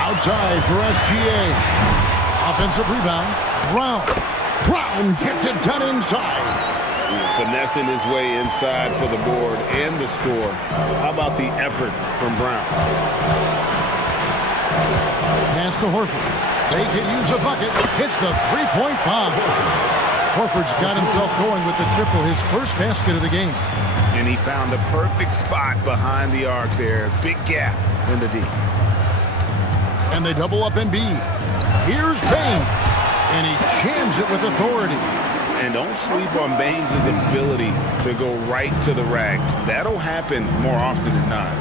Outside for SGA. Offensive rebound. Brown gets it done inside. Finessing his way inside for the board and the score. How about the effort from Brown? Pass to Horford. They can use a bucket. Hits the three-point bomb. Horford's got himself going with the triple, his first basket of the game. And he found the perfect spot behind the arc there. Big gap in the D. And they double up Embiid. Here's Bain. And he jams it with authority. And don't sleep on Baines' ability to go right to the rack. That'll happen more often than not.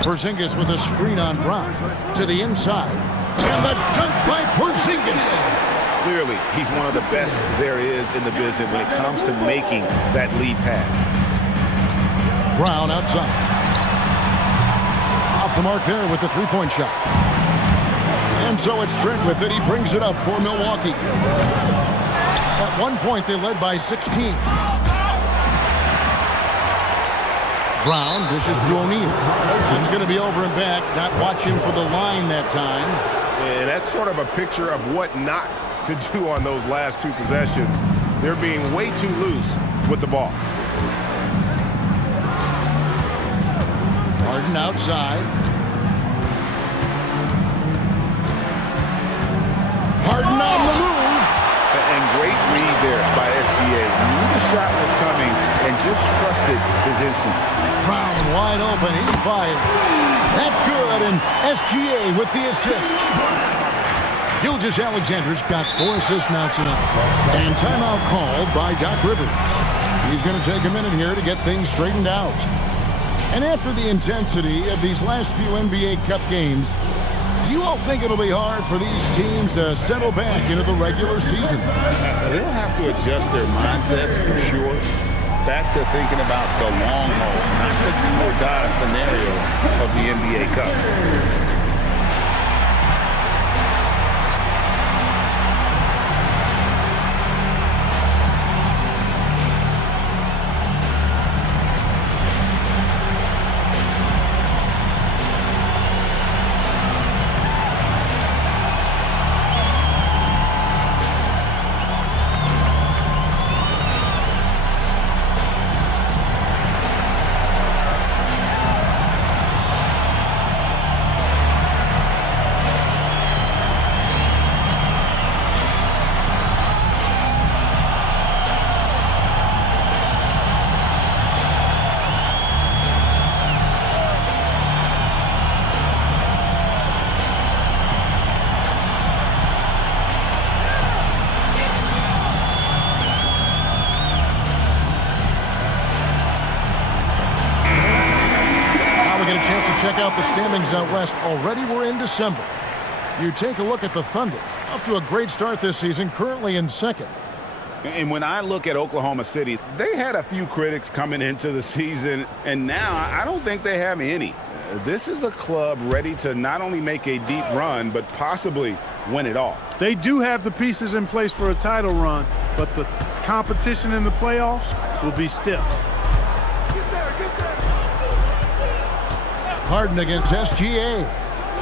Porzingis with a screen on Brown. To the inside. And the dunk by Porzingis. Clearly, he's one of the best there is in the business when it comes to making that lead pass. Brown outside. Off the mark there with the three-point shot. And so it's Trent with it. He brings it up for Milwaukee. At one point, they led by 16. Brown dishes to O'Neal. It's going to be over and back. Not watching for the line that time. And that's sort of a picture of what not to do on those last two possessions. They're being way too loose with the ball. Harden outside. Harden on the move. And great read there by SGA. Knew the shot was coming and just trusted his instincts. Brown wide open. He fired. That's good. And SGA with the assist. Gilgeous-Alexander's got 4 assists now tonight. And timeout called by Doc Rivers. He's going to take a minute here to get things straightened out. And after the intensity of these last few NBA Cup games, do you all think it'll be hard for these teams to settle back into the regular season? They'll have to adjust their mindsets for sure. Back to thinking about the long haul, not the do or die scenario of the NBA Cup. Check out the standings out west. Already we're in December. You take a look at the Thunder. Off to a great start this season, currently in second. And when I look at Oklahoma City, they had a few critics coming into the season, and now I don't think they have any. This is a club ready to not only make a deep run, but possibly win it all. They do have the pieces in place for a title run, but the competition in the playoffs will be stiff. Harden against SGA.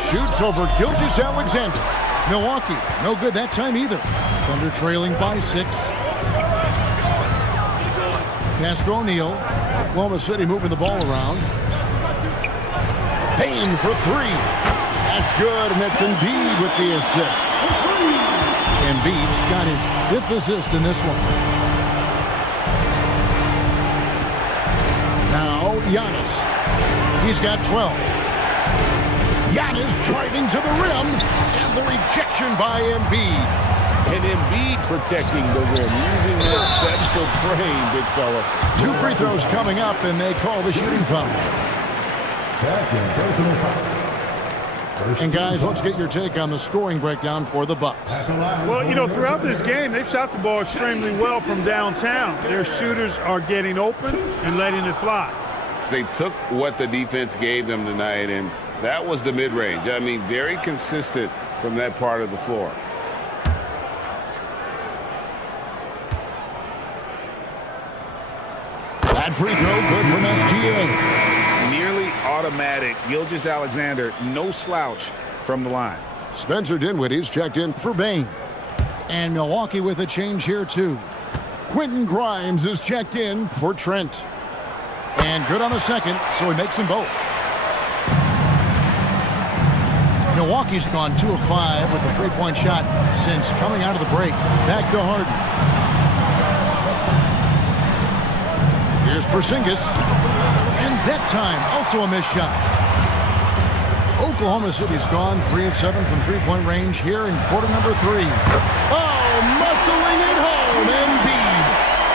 Shoots over Gilgeous-Alexander. Milwaukee, no good that time either. Thunder trailing by 6. Pass to O'Neal. Oklahoma City moving the ball around. Payne for 3. That's good, and that's Embiid with the assist. Embiid's got his 5th assist in this one. Giannis. He's got 12. Giannis driving to the rim, and the rejection by Embiid. And Embiid protecting the rim, using that 7-foot frame, big fella. 2 free throws coming up, and they call the shooting foul. Second personal foul. And guys, let's get your take on the scoring breakdown for the Bucks. Well, you know, throughout this game, they've shot the ball extremely well from downtown. Their shooters are getting open and letting it fly. They took what the defense gave them tonight, and that was the mid-range. I mean, very consistent from that part of the floor. That free throw good from SGA. Nearly automatic. Gilgeous-Alexander, no slouch from the line. Spencer Dinwiddie's checked in for Bane. And Milwaukee with a change here, too. Quentin Grimes is checked in for Trent. And good on the second, so he makes them both. Milwaukee's gone 2 of 5 with a three-point shot since coming out of the break. Back to Harden. Here's Porzingis. And that time, also a missed shot. Oklahoma City's gone 3 of 7 from three-point range here in quarter number 3. Oh, muscling it home, Embiid.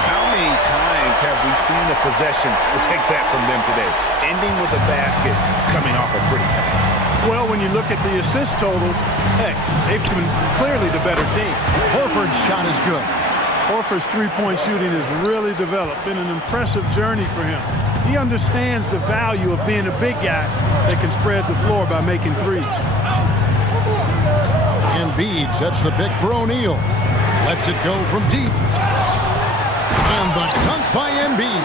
How many times have we seen a possession like that from them today? Ending with a basket, coming off a pretty pass. Well, when you look at the assist totals, heck, they've been clearly the better team. Horford's shot is good. Horford's three-point shooting has really developed. Been an impressive journey for him. He understands the value of being a big guy that can spread the floor by making threes. Embiid sets the pick for O'Neal. Lets it go from deep. And the dunk by Embiid.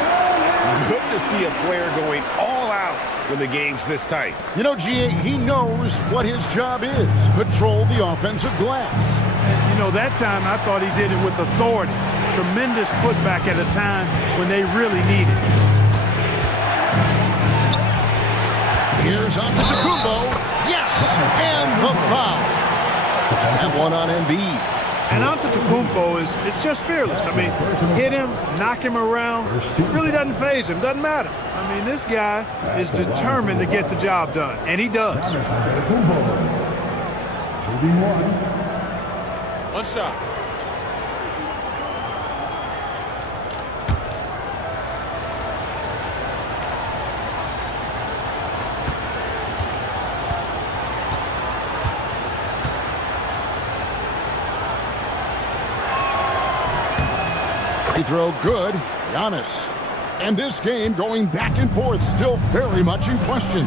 Good to see a player going all out when the game's this tight. You know, G.A., he knows what his job is. Control the offensive glass. You know, that time I thought he did it with authority. Tremendous putback at a time when they really need it. Here's Antetokounmpo. Yes! And the foul. That one on Embiid. And Antetokounmpo is just fearless. I mean, hit him, knock him around. Really doesn't faze him. Doesn't matter. I mean, this guy is determined to get the job done. And he does. Shooting one. One shot. Free throw good. Giannis. And this game going back and forth, still very much in question.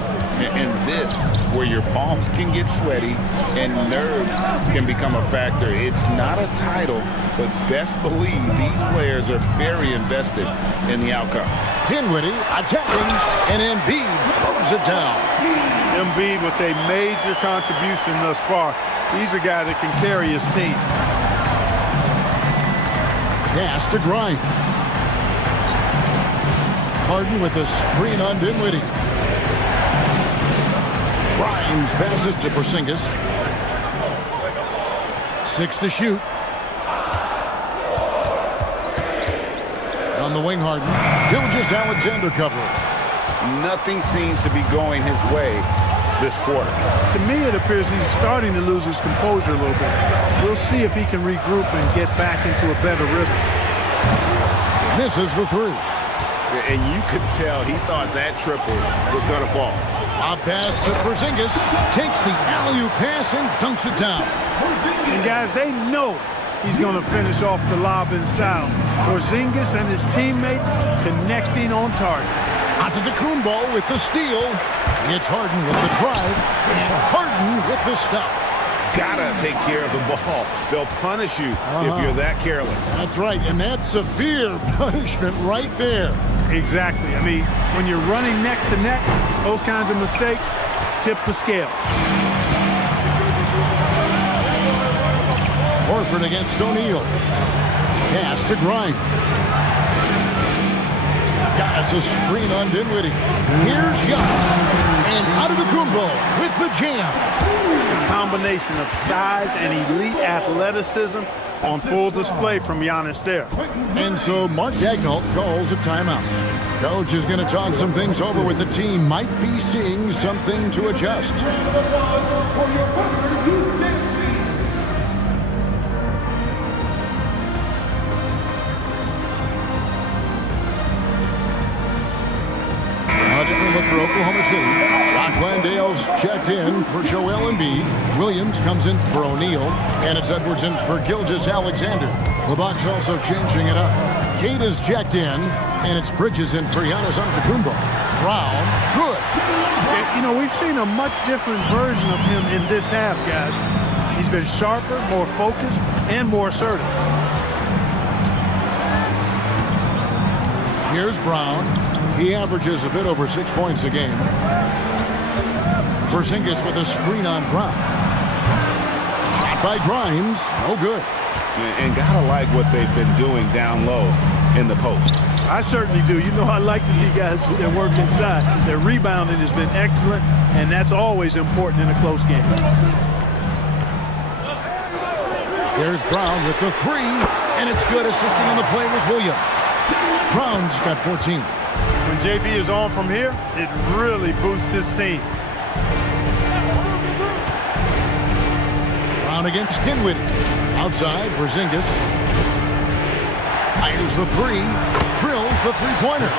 And this, where your palms can get sweaty and nerves can become a factor. It's not a title, but best believe these players are very invested in the outcome. Dinwiddie attacking, and Embiid throws it down. Embiid with a major contribution thus far. He's a guy that can carry his team. Pass to Grimes. Harden with a screen on Dinwiddie. Grimes passes to Porzingis. 6 to shoot. On the wing, Harden. Gilgeous-Alexander cover. Nothing seems to be going his way this quarter. To me, it appears he's starting to lose his composure a little bit. We'll see if he can regroup and get back into a better rhythm. Misses the 3. And you could tell he thought that triple was going to fall. A pass to Porzingis. Takes the alley-oop pass and dunks it down. And guys, they know he's going to finish off the lob in style. Porzingis and his teammates connecting on target. Antetokounmpo with the steal. It's Harden with the drive. And Harden with the stuff. Gotta take care of the ball. They'll punish you if you're that careless. That's right, and that's severe punishment right there. Exactly. I mean, when you're running neck to neck, those kinds of mistakes tip the scale. Horford against O'Neal. Pass to Grimes. Giannis a screen on Dinwiddie. Here's Giannis. And Antetokounmpo with the jam. A combination of size and elite athleticism On full display from Giannis there. And so Mark Daigneault calls a timeout. Coach is going to talk some things over with the team. Might be seeing something to adjust. A different look for Oklahoma City. Brock Landale's checked in for Joel Embiid. Williams comes in for O'Neal. And it's Edwards in for Gilgeous-Alexander. The Bucks also changing it up. Cade is checked in. And it's Bridges in for Giannis Antetokounmpo. Brown, good. You know, we've seen a much different version of him in this half, guys. He's been sharper, more focused, and more assertive. Here's Brown. He averages a bit over 6 points a game. Porzingis with a screen on Brown. Shot by Grimes. No good. And gotta like what they've been doing down low in the post. I certainly do. You know, I like to see guys do their work inside. Their rebounding has been excellent, and that's always important in a close game. There's Brown with the three, and it's good. Assisting on the play was Williams. Brown's got 14. When JB is on from here, it really boosts his team. Brown against Dinwiddie. Outside, Porzingis. Fires the three. Drills the three-pointer.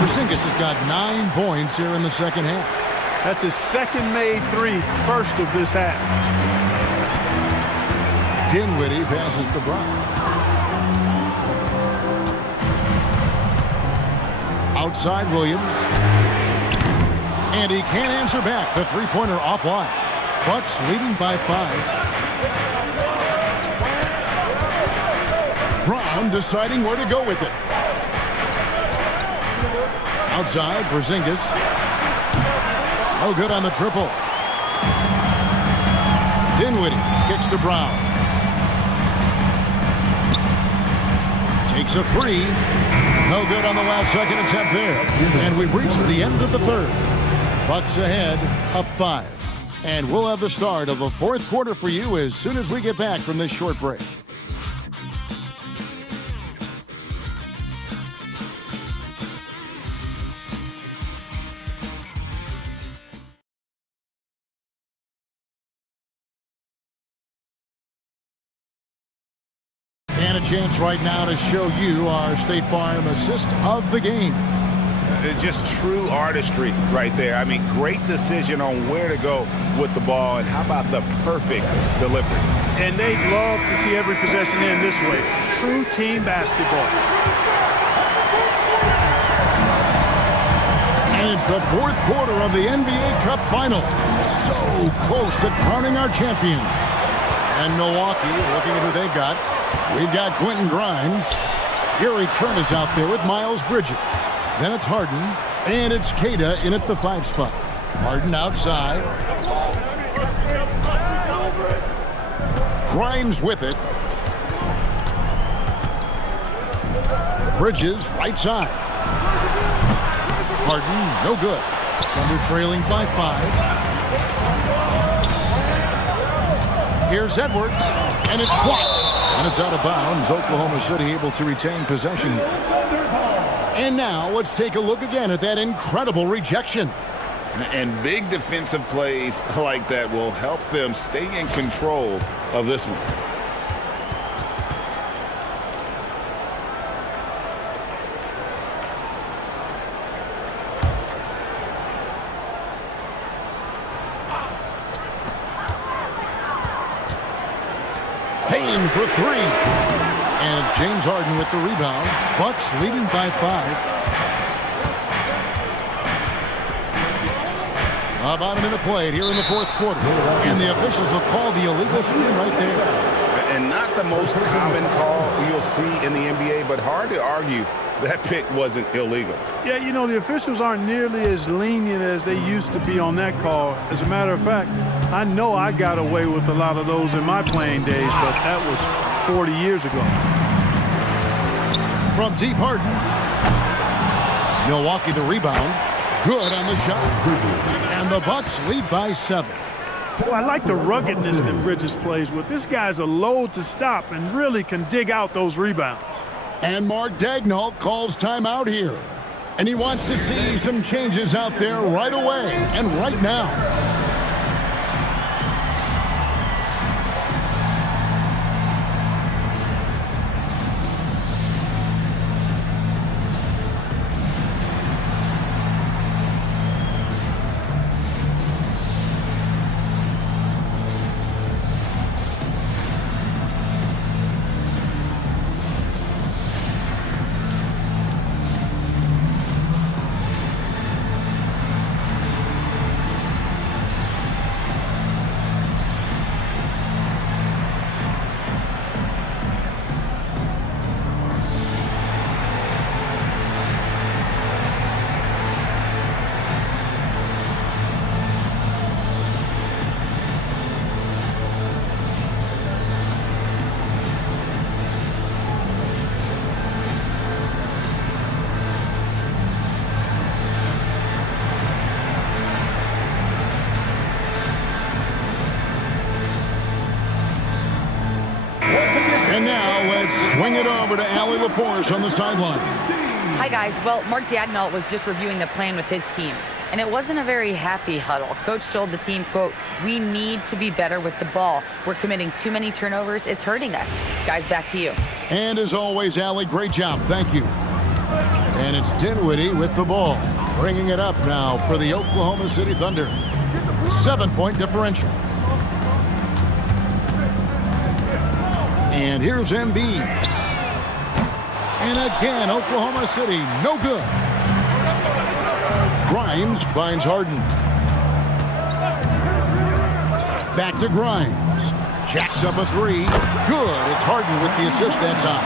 Porzingis has got 9 points here in the second half. That's his second-made three, first of this half. Dinwiddie passes to Brown. Outside Williams. And he can't answer back. The three-pointer offline. Bucks leading by 5. Brown deciding where to go with it. Outside, Porzingis. No good on the triple. Dinwiddie kicks to Brown. Takes a three. No good on the last second attempt there. And we've reached the end of the third. Bucks ahead, up 5. And we'll have the start of the fourth quarter for you as soon as we get back from this short break. And a chance right now to show you our State Farm assist of the game. Just true artistry right there. I mean, great decision on where to go with the ball, and how about the perfect delivery? And they'd love to see every possession end this way. True team basketball. And it's the fourth quarter of the NBA Cup Final. So close to crowning our champion. And Milwaukee, looking at who they've got. We've got Quentin Grimes. Gary Trent is out there with Miles Bridges. Then it's Harden, and it's Queta in at the 5 spot. Harden outside. Grimes with it. Bridges right side. Harden, no good. Thunder trailing by 5. Here's Edwards, and it's blocked. And it's out of bounds. Oklahoma City able to retain possession here. And now let's take a look again at that incredible rejection. And big defensive plays like that will help them stay in control of this one. Payne for 3. And it's James Harden with the rebound. Bucks leading by 5. About a minute played here in the fourth quarter. And the officials will call the illegal screen right there. And not the most common call you'll see in the NBA, but hard to argue that pick wasn't illegal. Yeah, you know, the officials aren't nearly as lenient as they used to be on that call. As a matter of fact, I know I got away with a lot of those in my playing days, but that was 40 years ago. From deep, Harden. Milwaukee the rebound. Good on the shot. And the Bucks lead by 7. Well, I like the ruggedness that Bridges plays with. This guy's a load to stop and really can dig out those rebounds. And Mark Daigneault calls timeout here. And he wants to see some changes out there right away and right now. And now let's swing it over to Allie LaForce on the sideline. Hi, guys. Well, Mark Daigneault was just reviewing the plan with his team, and it wasn't a very happy huddle. Coach told the team, quote, "We need to be better with the ball. We're committing too many turnovers. It's hurting us." Guys, back to you. And as always, Allie, great job. Thank you. And it's Dinwiddie with the ball, bringing it up now for the Oklahoma City Thunder. 7-point differential. And here's Embiid. And again, Oklahoma City, no good. Grimes finds Harden. Back to Grimes. Jacks up a three. Good. It's Harden with the assist that time.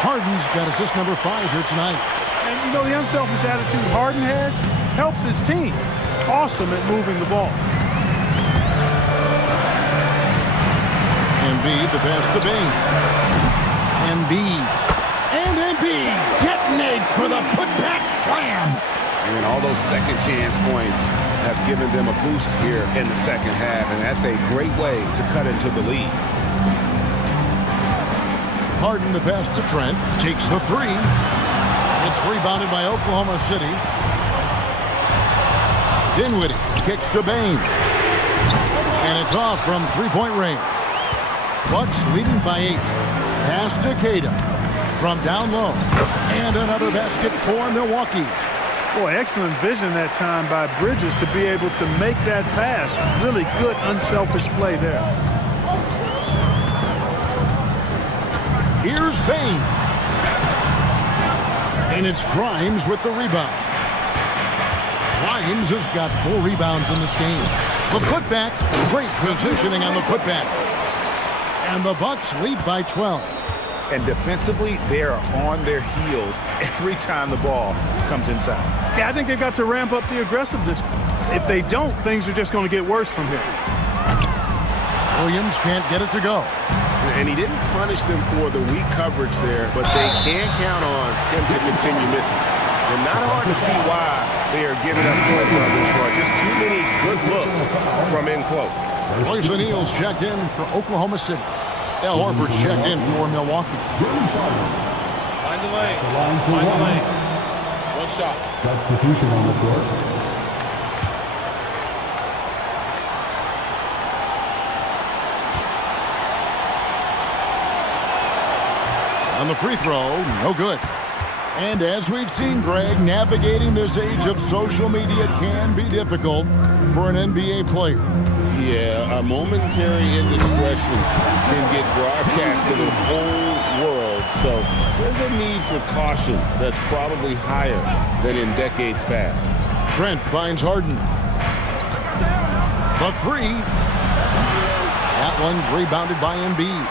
Harden's got assist number 5 here tonight. And you know, the unselfish attitude Harden has helps his team. Awesome at moving the ball. Embiid, the pass to Bane. Embiid. And Embiid detonates for the putback slam. And all those second chance points have given them a boost here in the second half, and that's a great way to cut into the lead. Harden, the pass to Trent, takes the three. It's rebounded by Oklahoma City. Dinwiddie kicks to Bane. And it's off from three-point range. Bucks leading by 8. Pass to Cada from down low. And another basket for Milwaukee. Boy, excellent vision that time by Bridges to be able to make that pass. Really good, unselfish play there. Here's Bane. And it's Grimes with the rebound. Grimes has got 4 rebounds in this game. The putback, great positioning on the putback. And the Bucks lead by 12. And defensively, they are on their heels every time the ball comes inside. Yeah, I think they've got to ramp up the aggressiveness. If they don't, things are just going to get worse from here. Williams can't get it to go. And he didn't punish them for the weak coverage there, but they can count on him to continue missing. And not hard to see why they are giving up points on this one. Just too many good looks from in close. Royce O'Neal's checked in for Oklahoma City. Al Horford's checked in for Milwaukee. Find the lane. Find the lane. One shot. Substitution on the court. On the free throw, no good. And as we've seen, Greg, navigating this age of social media can be difficult for an NBA player. Yeah, a momentary indiscretion can get broadcast to the whole world. So there's a need for caution that's probably higher than in decades past. Trent finds Harden. The three. That one's rebounded by Embiid.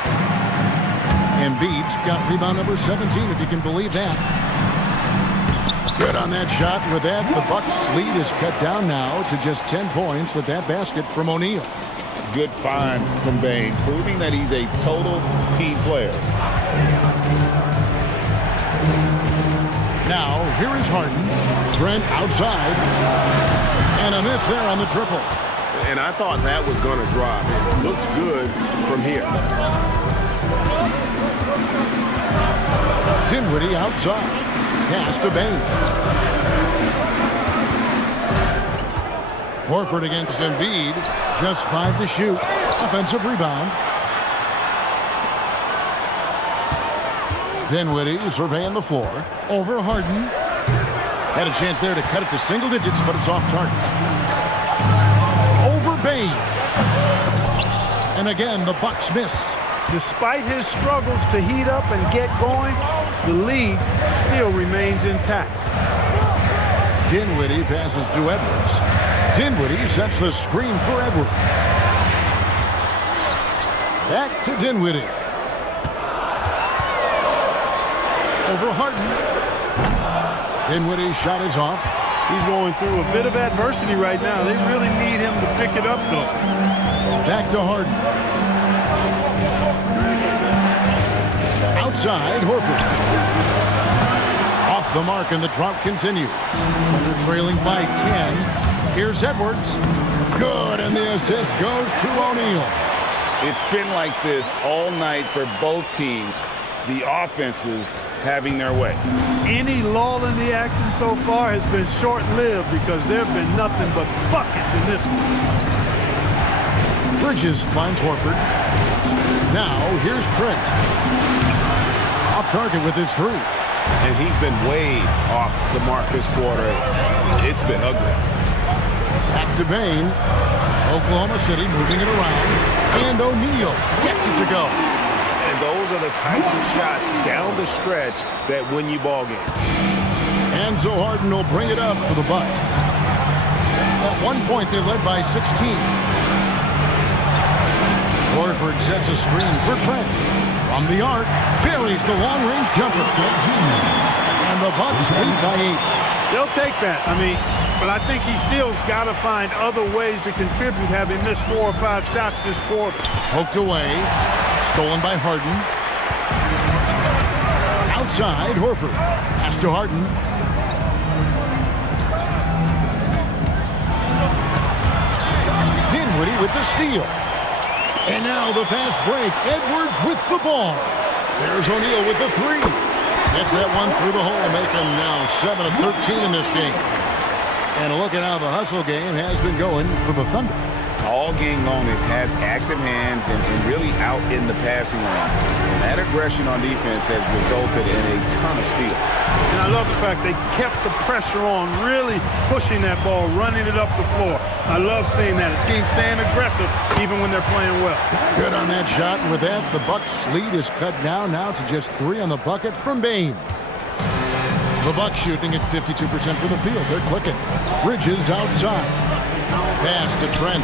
Embiid's got rebound number 17, if you can believe that. Good on that shot. With that, the Bucks' lead is cut down now to just 10 points with that basket from O'Neal. Good find from Bane, proving that he's a total team player. Now, here is Harden. Trent outside. And a miss there on the triple. and I thought that was going to drop. It looked good from here. Dinwiddie outside. Pass to Bain. Horford against Embiid. Just 5 to shoot. Offensive rebound. Dinwiddie surveying the floor. Over Harden. Had a chance there to cut it to single digits, but it's off target. Over Bain. And again, the Bucks miss. Despite his struggles to heat up and get going, the lead still remains intact. Dinwiddie passes to Edwards. Dinwiddie sets the screen for Edwards. Back to Dinwiddie. Over Harden. Dinwiddie's shot is off. He's going through a bit of adversity right now. They really need him to pick it up, though. Back to Harden. Outside, Horford. Off the mark, and the drought continues. They're trailing by 10. Here's Edwards. Good, and the assist goes to O'Neal. It's been like this all night for both teams. The offenses having their way. Any lull in the action so far has been short-lived because there have been nothing but buckets in this one. Bridges finds Horford. Now, here's Trent. Off target with his 3. And he's been way off the mark this quarter. It's been ugly. Back to Bain. Oklahoma City moving it around. And O'Neal gets it to go. And those are the types of shots down the stretch that win you ball games. And so Harden will bring it up for the Bucks. At one point, they led by 16. Horford sets a screen for Trent. From the arc, buries the long-range jumper. And the Bucks lead by 8. They'll take that. But I think he still's got to find other ways to contribute, having missed 4 or 5 shots this quarter. Poked away. Stolen by Harden. Outside, Horford. Pass to Harden. Dinwiddie with the steal. And now the fast break. Edwards with the ball. There's O'Neal with the 3. Gets that one through the hole, making now 7 of 13 in this game. And a look at how the hustle game has been going for the Thunder. All game long, they've had active hands and really out in the passing lanes. That aggression on defense has resulted in a ton of steals. And I love the fact they kept the pressure on, really pushing that ball, running it up the floor. I love seeing that. A team staying aggressive even when they're playing well. Good on that shot. And with that, the Bucks' lead is cut down now to just 3 on the bucket from Bain. The Bucks shooting at 52% for the field. They're clicking. Bridges outside. Pass to Trent.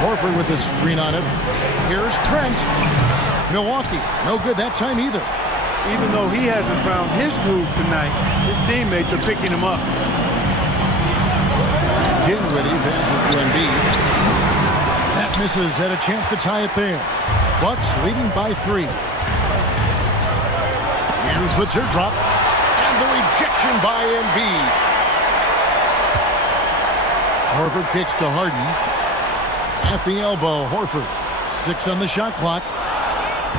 Horford with the screen on it. Here's Trent. Milwaukee, no good that time either. Even though he hasn't found his groove tonight, his teammates are picking him up. Dinwiddie passes to Embiid. That misses. Had a chance to tie it there. Bucks leading by 3. Here's the teardrop. And the rejection by Embiid. Horford kicks to Harden. At the elbow, Horford. 6 on the shot clock.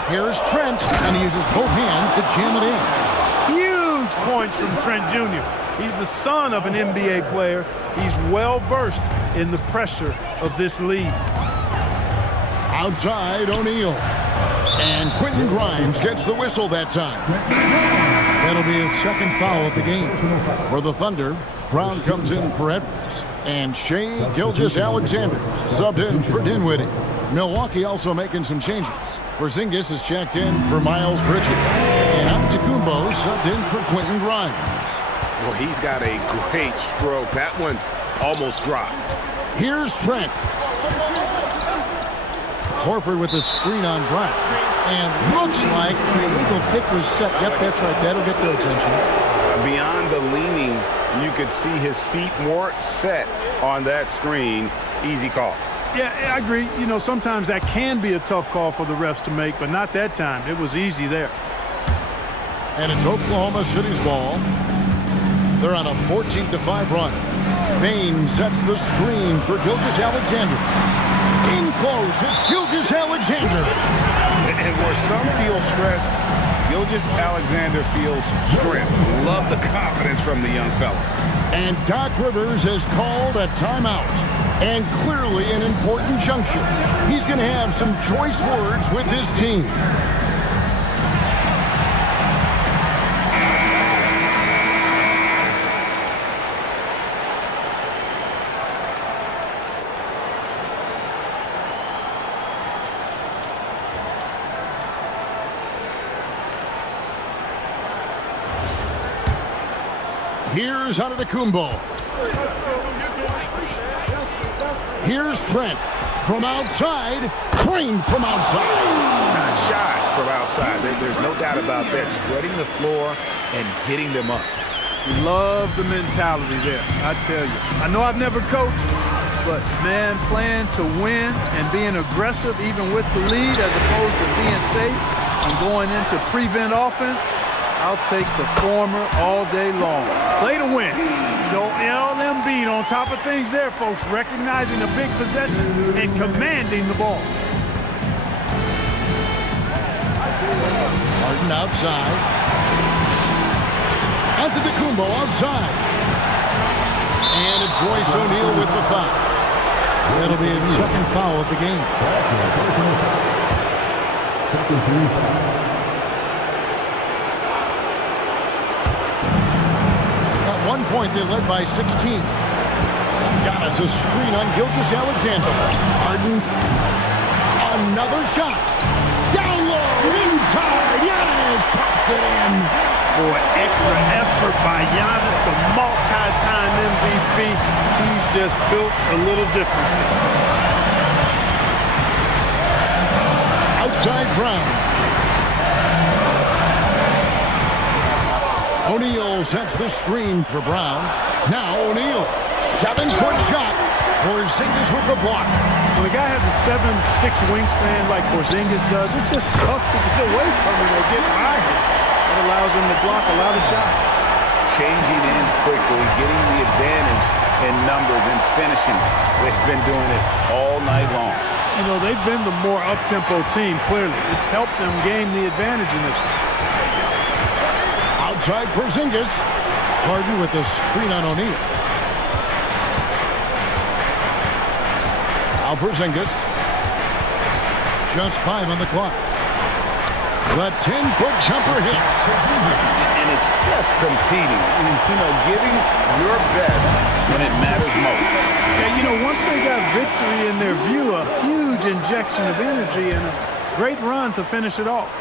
Here's Trent, and he uses both hands to jam it in. Huge points from Trent Jr. He's the son of an NBA player. He's well-versed in the pressure of this league. Outside, O'Neal. And Quentin Grimes gets the whistle that time. That'll be his 2nd foul of the game. For the Thunder, Brown comes in for Edwards. And Shai Gilgeous-Alexander subbed in for Dinwiddie. Milwaukee also making some changes. Porzingis is checked in for Miles Bridges. And Antetokounmpo subbed in for Quentin Grimes. Well, he's got a great stroke. That one almost dropped. Here's Trent. Horford with the screen on Bryant. And looks like the illegal pick was set. Yep, that's right. That'll get their attention. Beyond the leaning, you could see his feet more set on that screen. Easy call. Yeah, I agree. Sometimes that can be a tough call for the refs to make, but not that time. It was easy there. And it's Oklahoma City's ball. They're on a 14-5 run. Bain sets the screen for Gilgeous-Alexander. In close, it's Gilgeous-Alexander. And where some feel stressed, Gilgeous-Alexander feels strength. Love the confidence from the young fella. And Doc Rivers has called a timeout. And clearly an important juncture. He's going to have some choice words with his team. Here's Antetokounmpo. Here's Trent from outside. Crane from outside. Not shy from outside. There's no doubt about that. Spreading the floor and getting them up. Love the mentality there, I tell you. I know I've never coached, but, man, playing to win and being aggressive even with the lead as opposed to being safe and going into prevent offense, I'll take the former all day long. Play to win. Joel Embiid on top of things there, folks, recognizing the big possession and commanding the ball. Harden outside. Antetokounmpo outside. And it's Royce O'Neal with the foul. That'll be his second foul of the game. Second team foul. At one point, they led by 16. Giannis a screen on Gilgeous-Alexander. Harden. Another shot. Down low. Inside. Giannis drops it in. Boy, extra effort by Giannis, the multi-time MVP. He's just built a little different. Outside Brown. O'Neal sets the screen for Brown. Now O'Neal. 7-foot shot. Porzingis with the block. When a guy has a 7'6" wingspan like Porzingis does, it's just tough to get away from him or get by him. It allows him to block a lot of shots. Changing ends quickly, getting the advantage in numbers and finishing. They've been doing it all night long. You know, they've been the more up-tempo team, clearly. It's helped them gain the advantage in this one. Outside Porzingis. Harden with the screen on O'Neal. Now Porzingis. Just 5 on the clock. The 10-foot jumper hits. And it's just competing. You know, giving your best when it matters most. Yeah, you know, once they got victory in their view, a huge injection of energy and a great run to finish it off.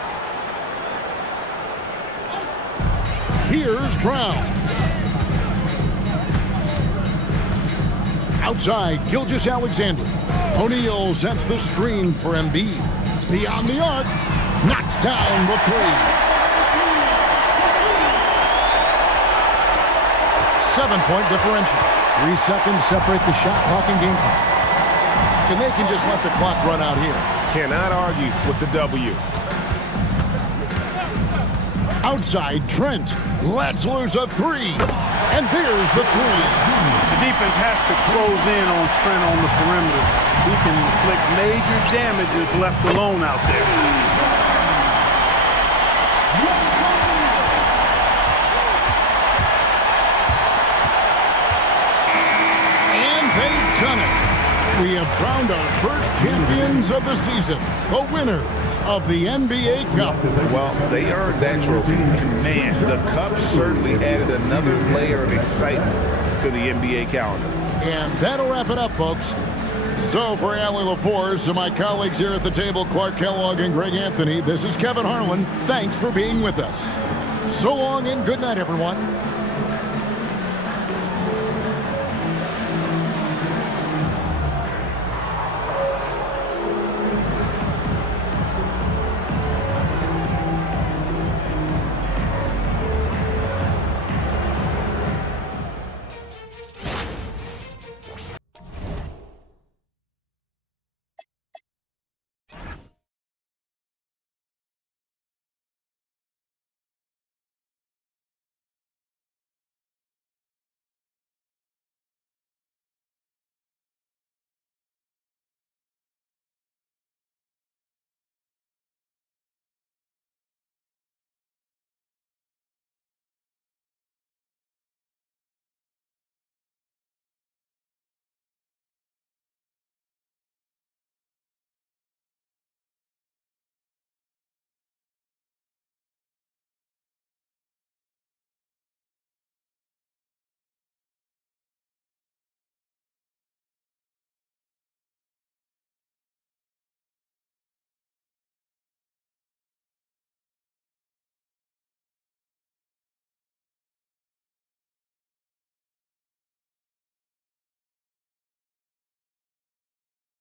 Here's Brown. Outside, Gilgeous-Alexander. O'Neal sets the screen for Embiid. Beyond the arc. Knocks down the three. 7-point differential. 3 seconds separate the shot clock and game clock. And they can just let the clock run out here. Cannot argue with the W. Outside, Trent lets loose a three. And there's the three. The defense has to close in on Trent on the perimeter. He can inflict major damage if left alone out there. And they've done it. We have crowned our first champions of the season, the winners of the NBA Cup. Well, they earned that trophy, and man, the Cup certainly added another layer of excitement to the NBA calendar. And that'll wrap it up, folks. So for Allie LaForce and my colleagues here at the table, Clark Kellogg and Greg Anthony, this is Kevin Harlan. Thanks for being with us. So long and good night, everyone.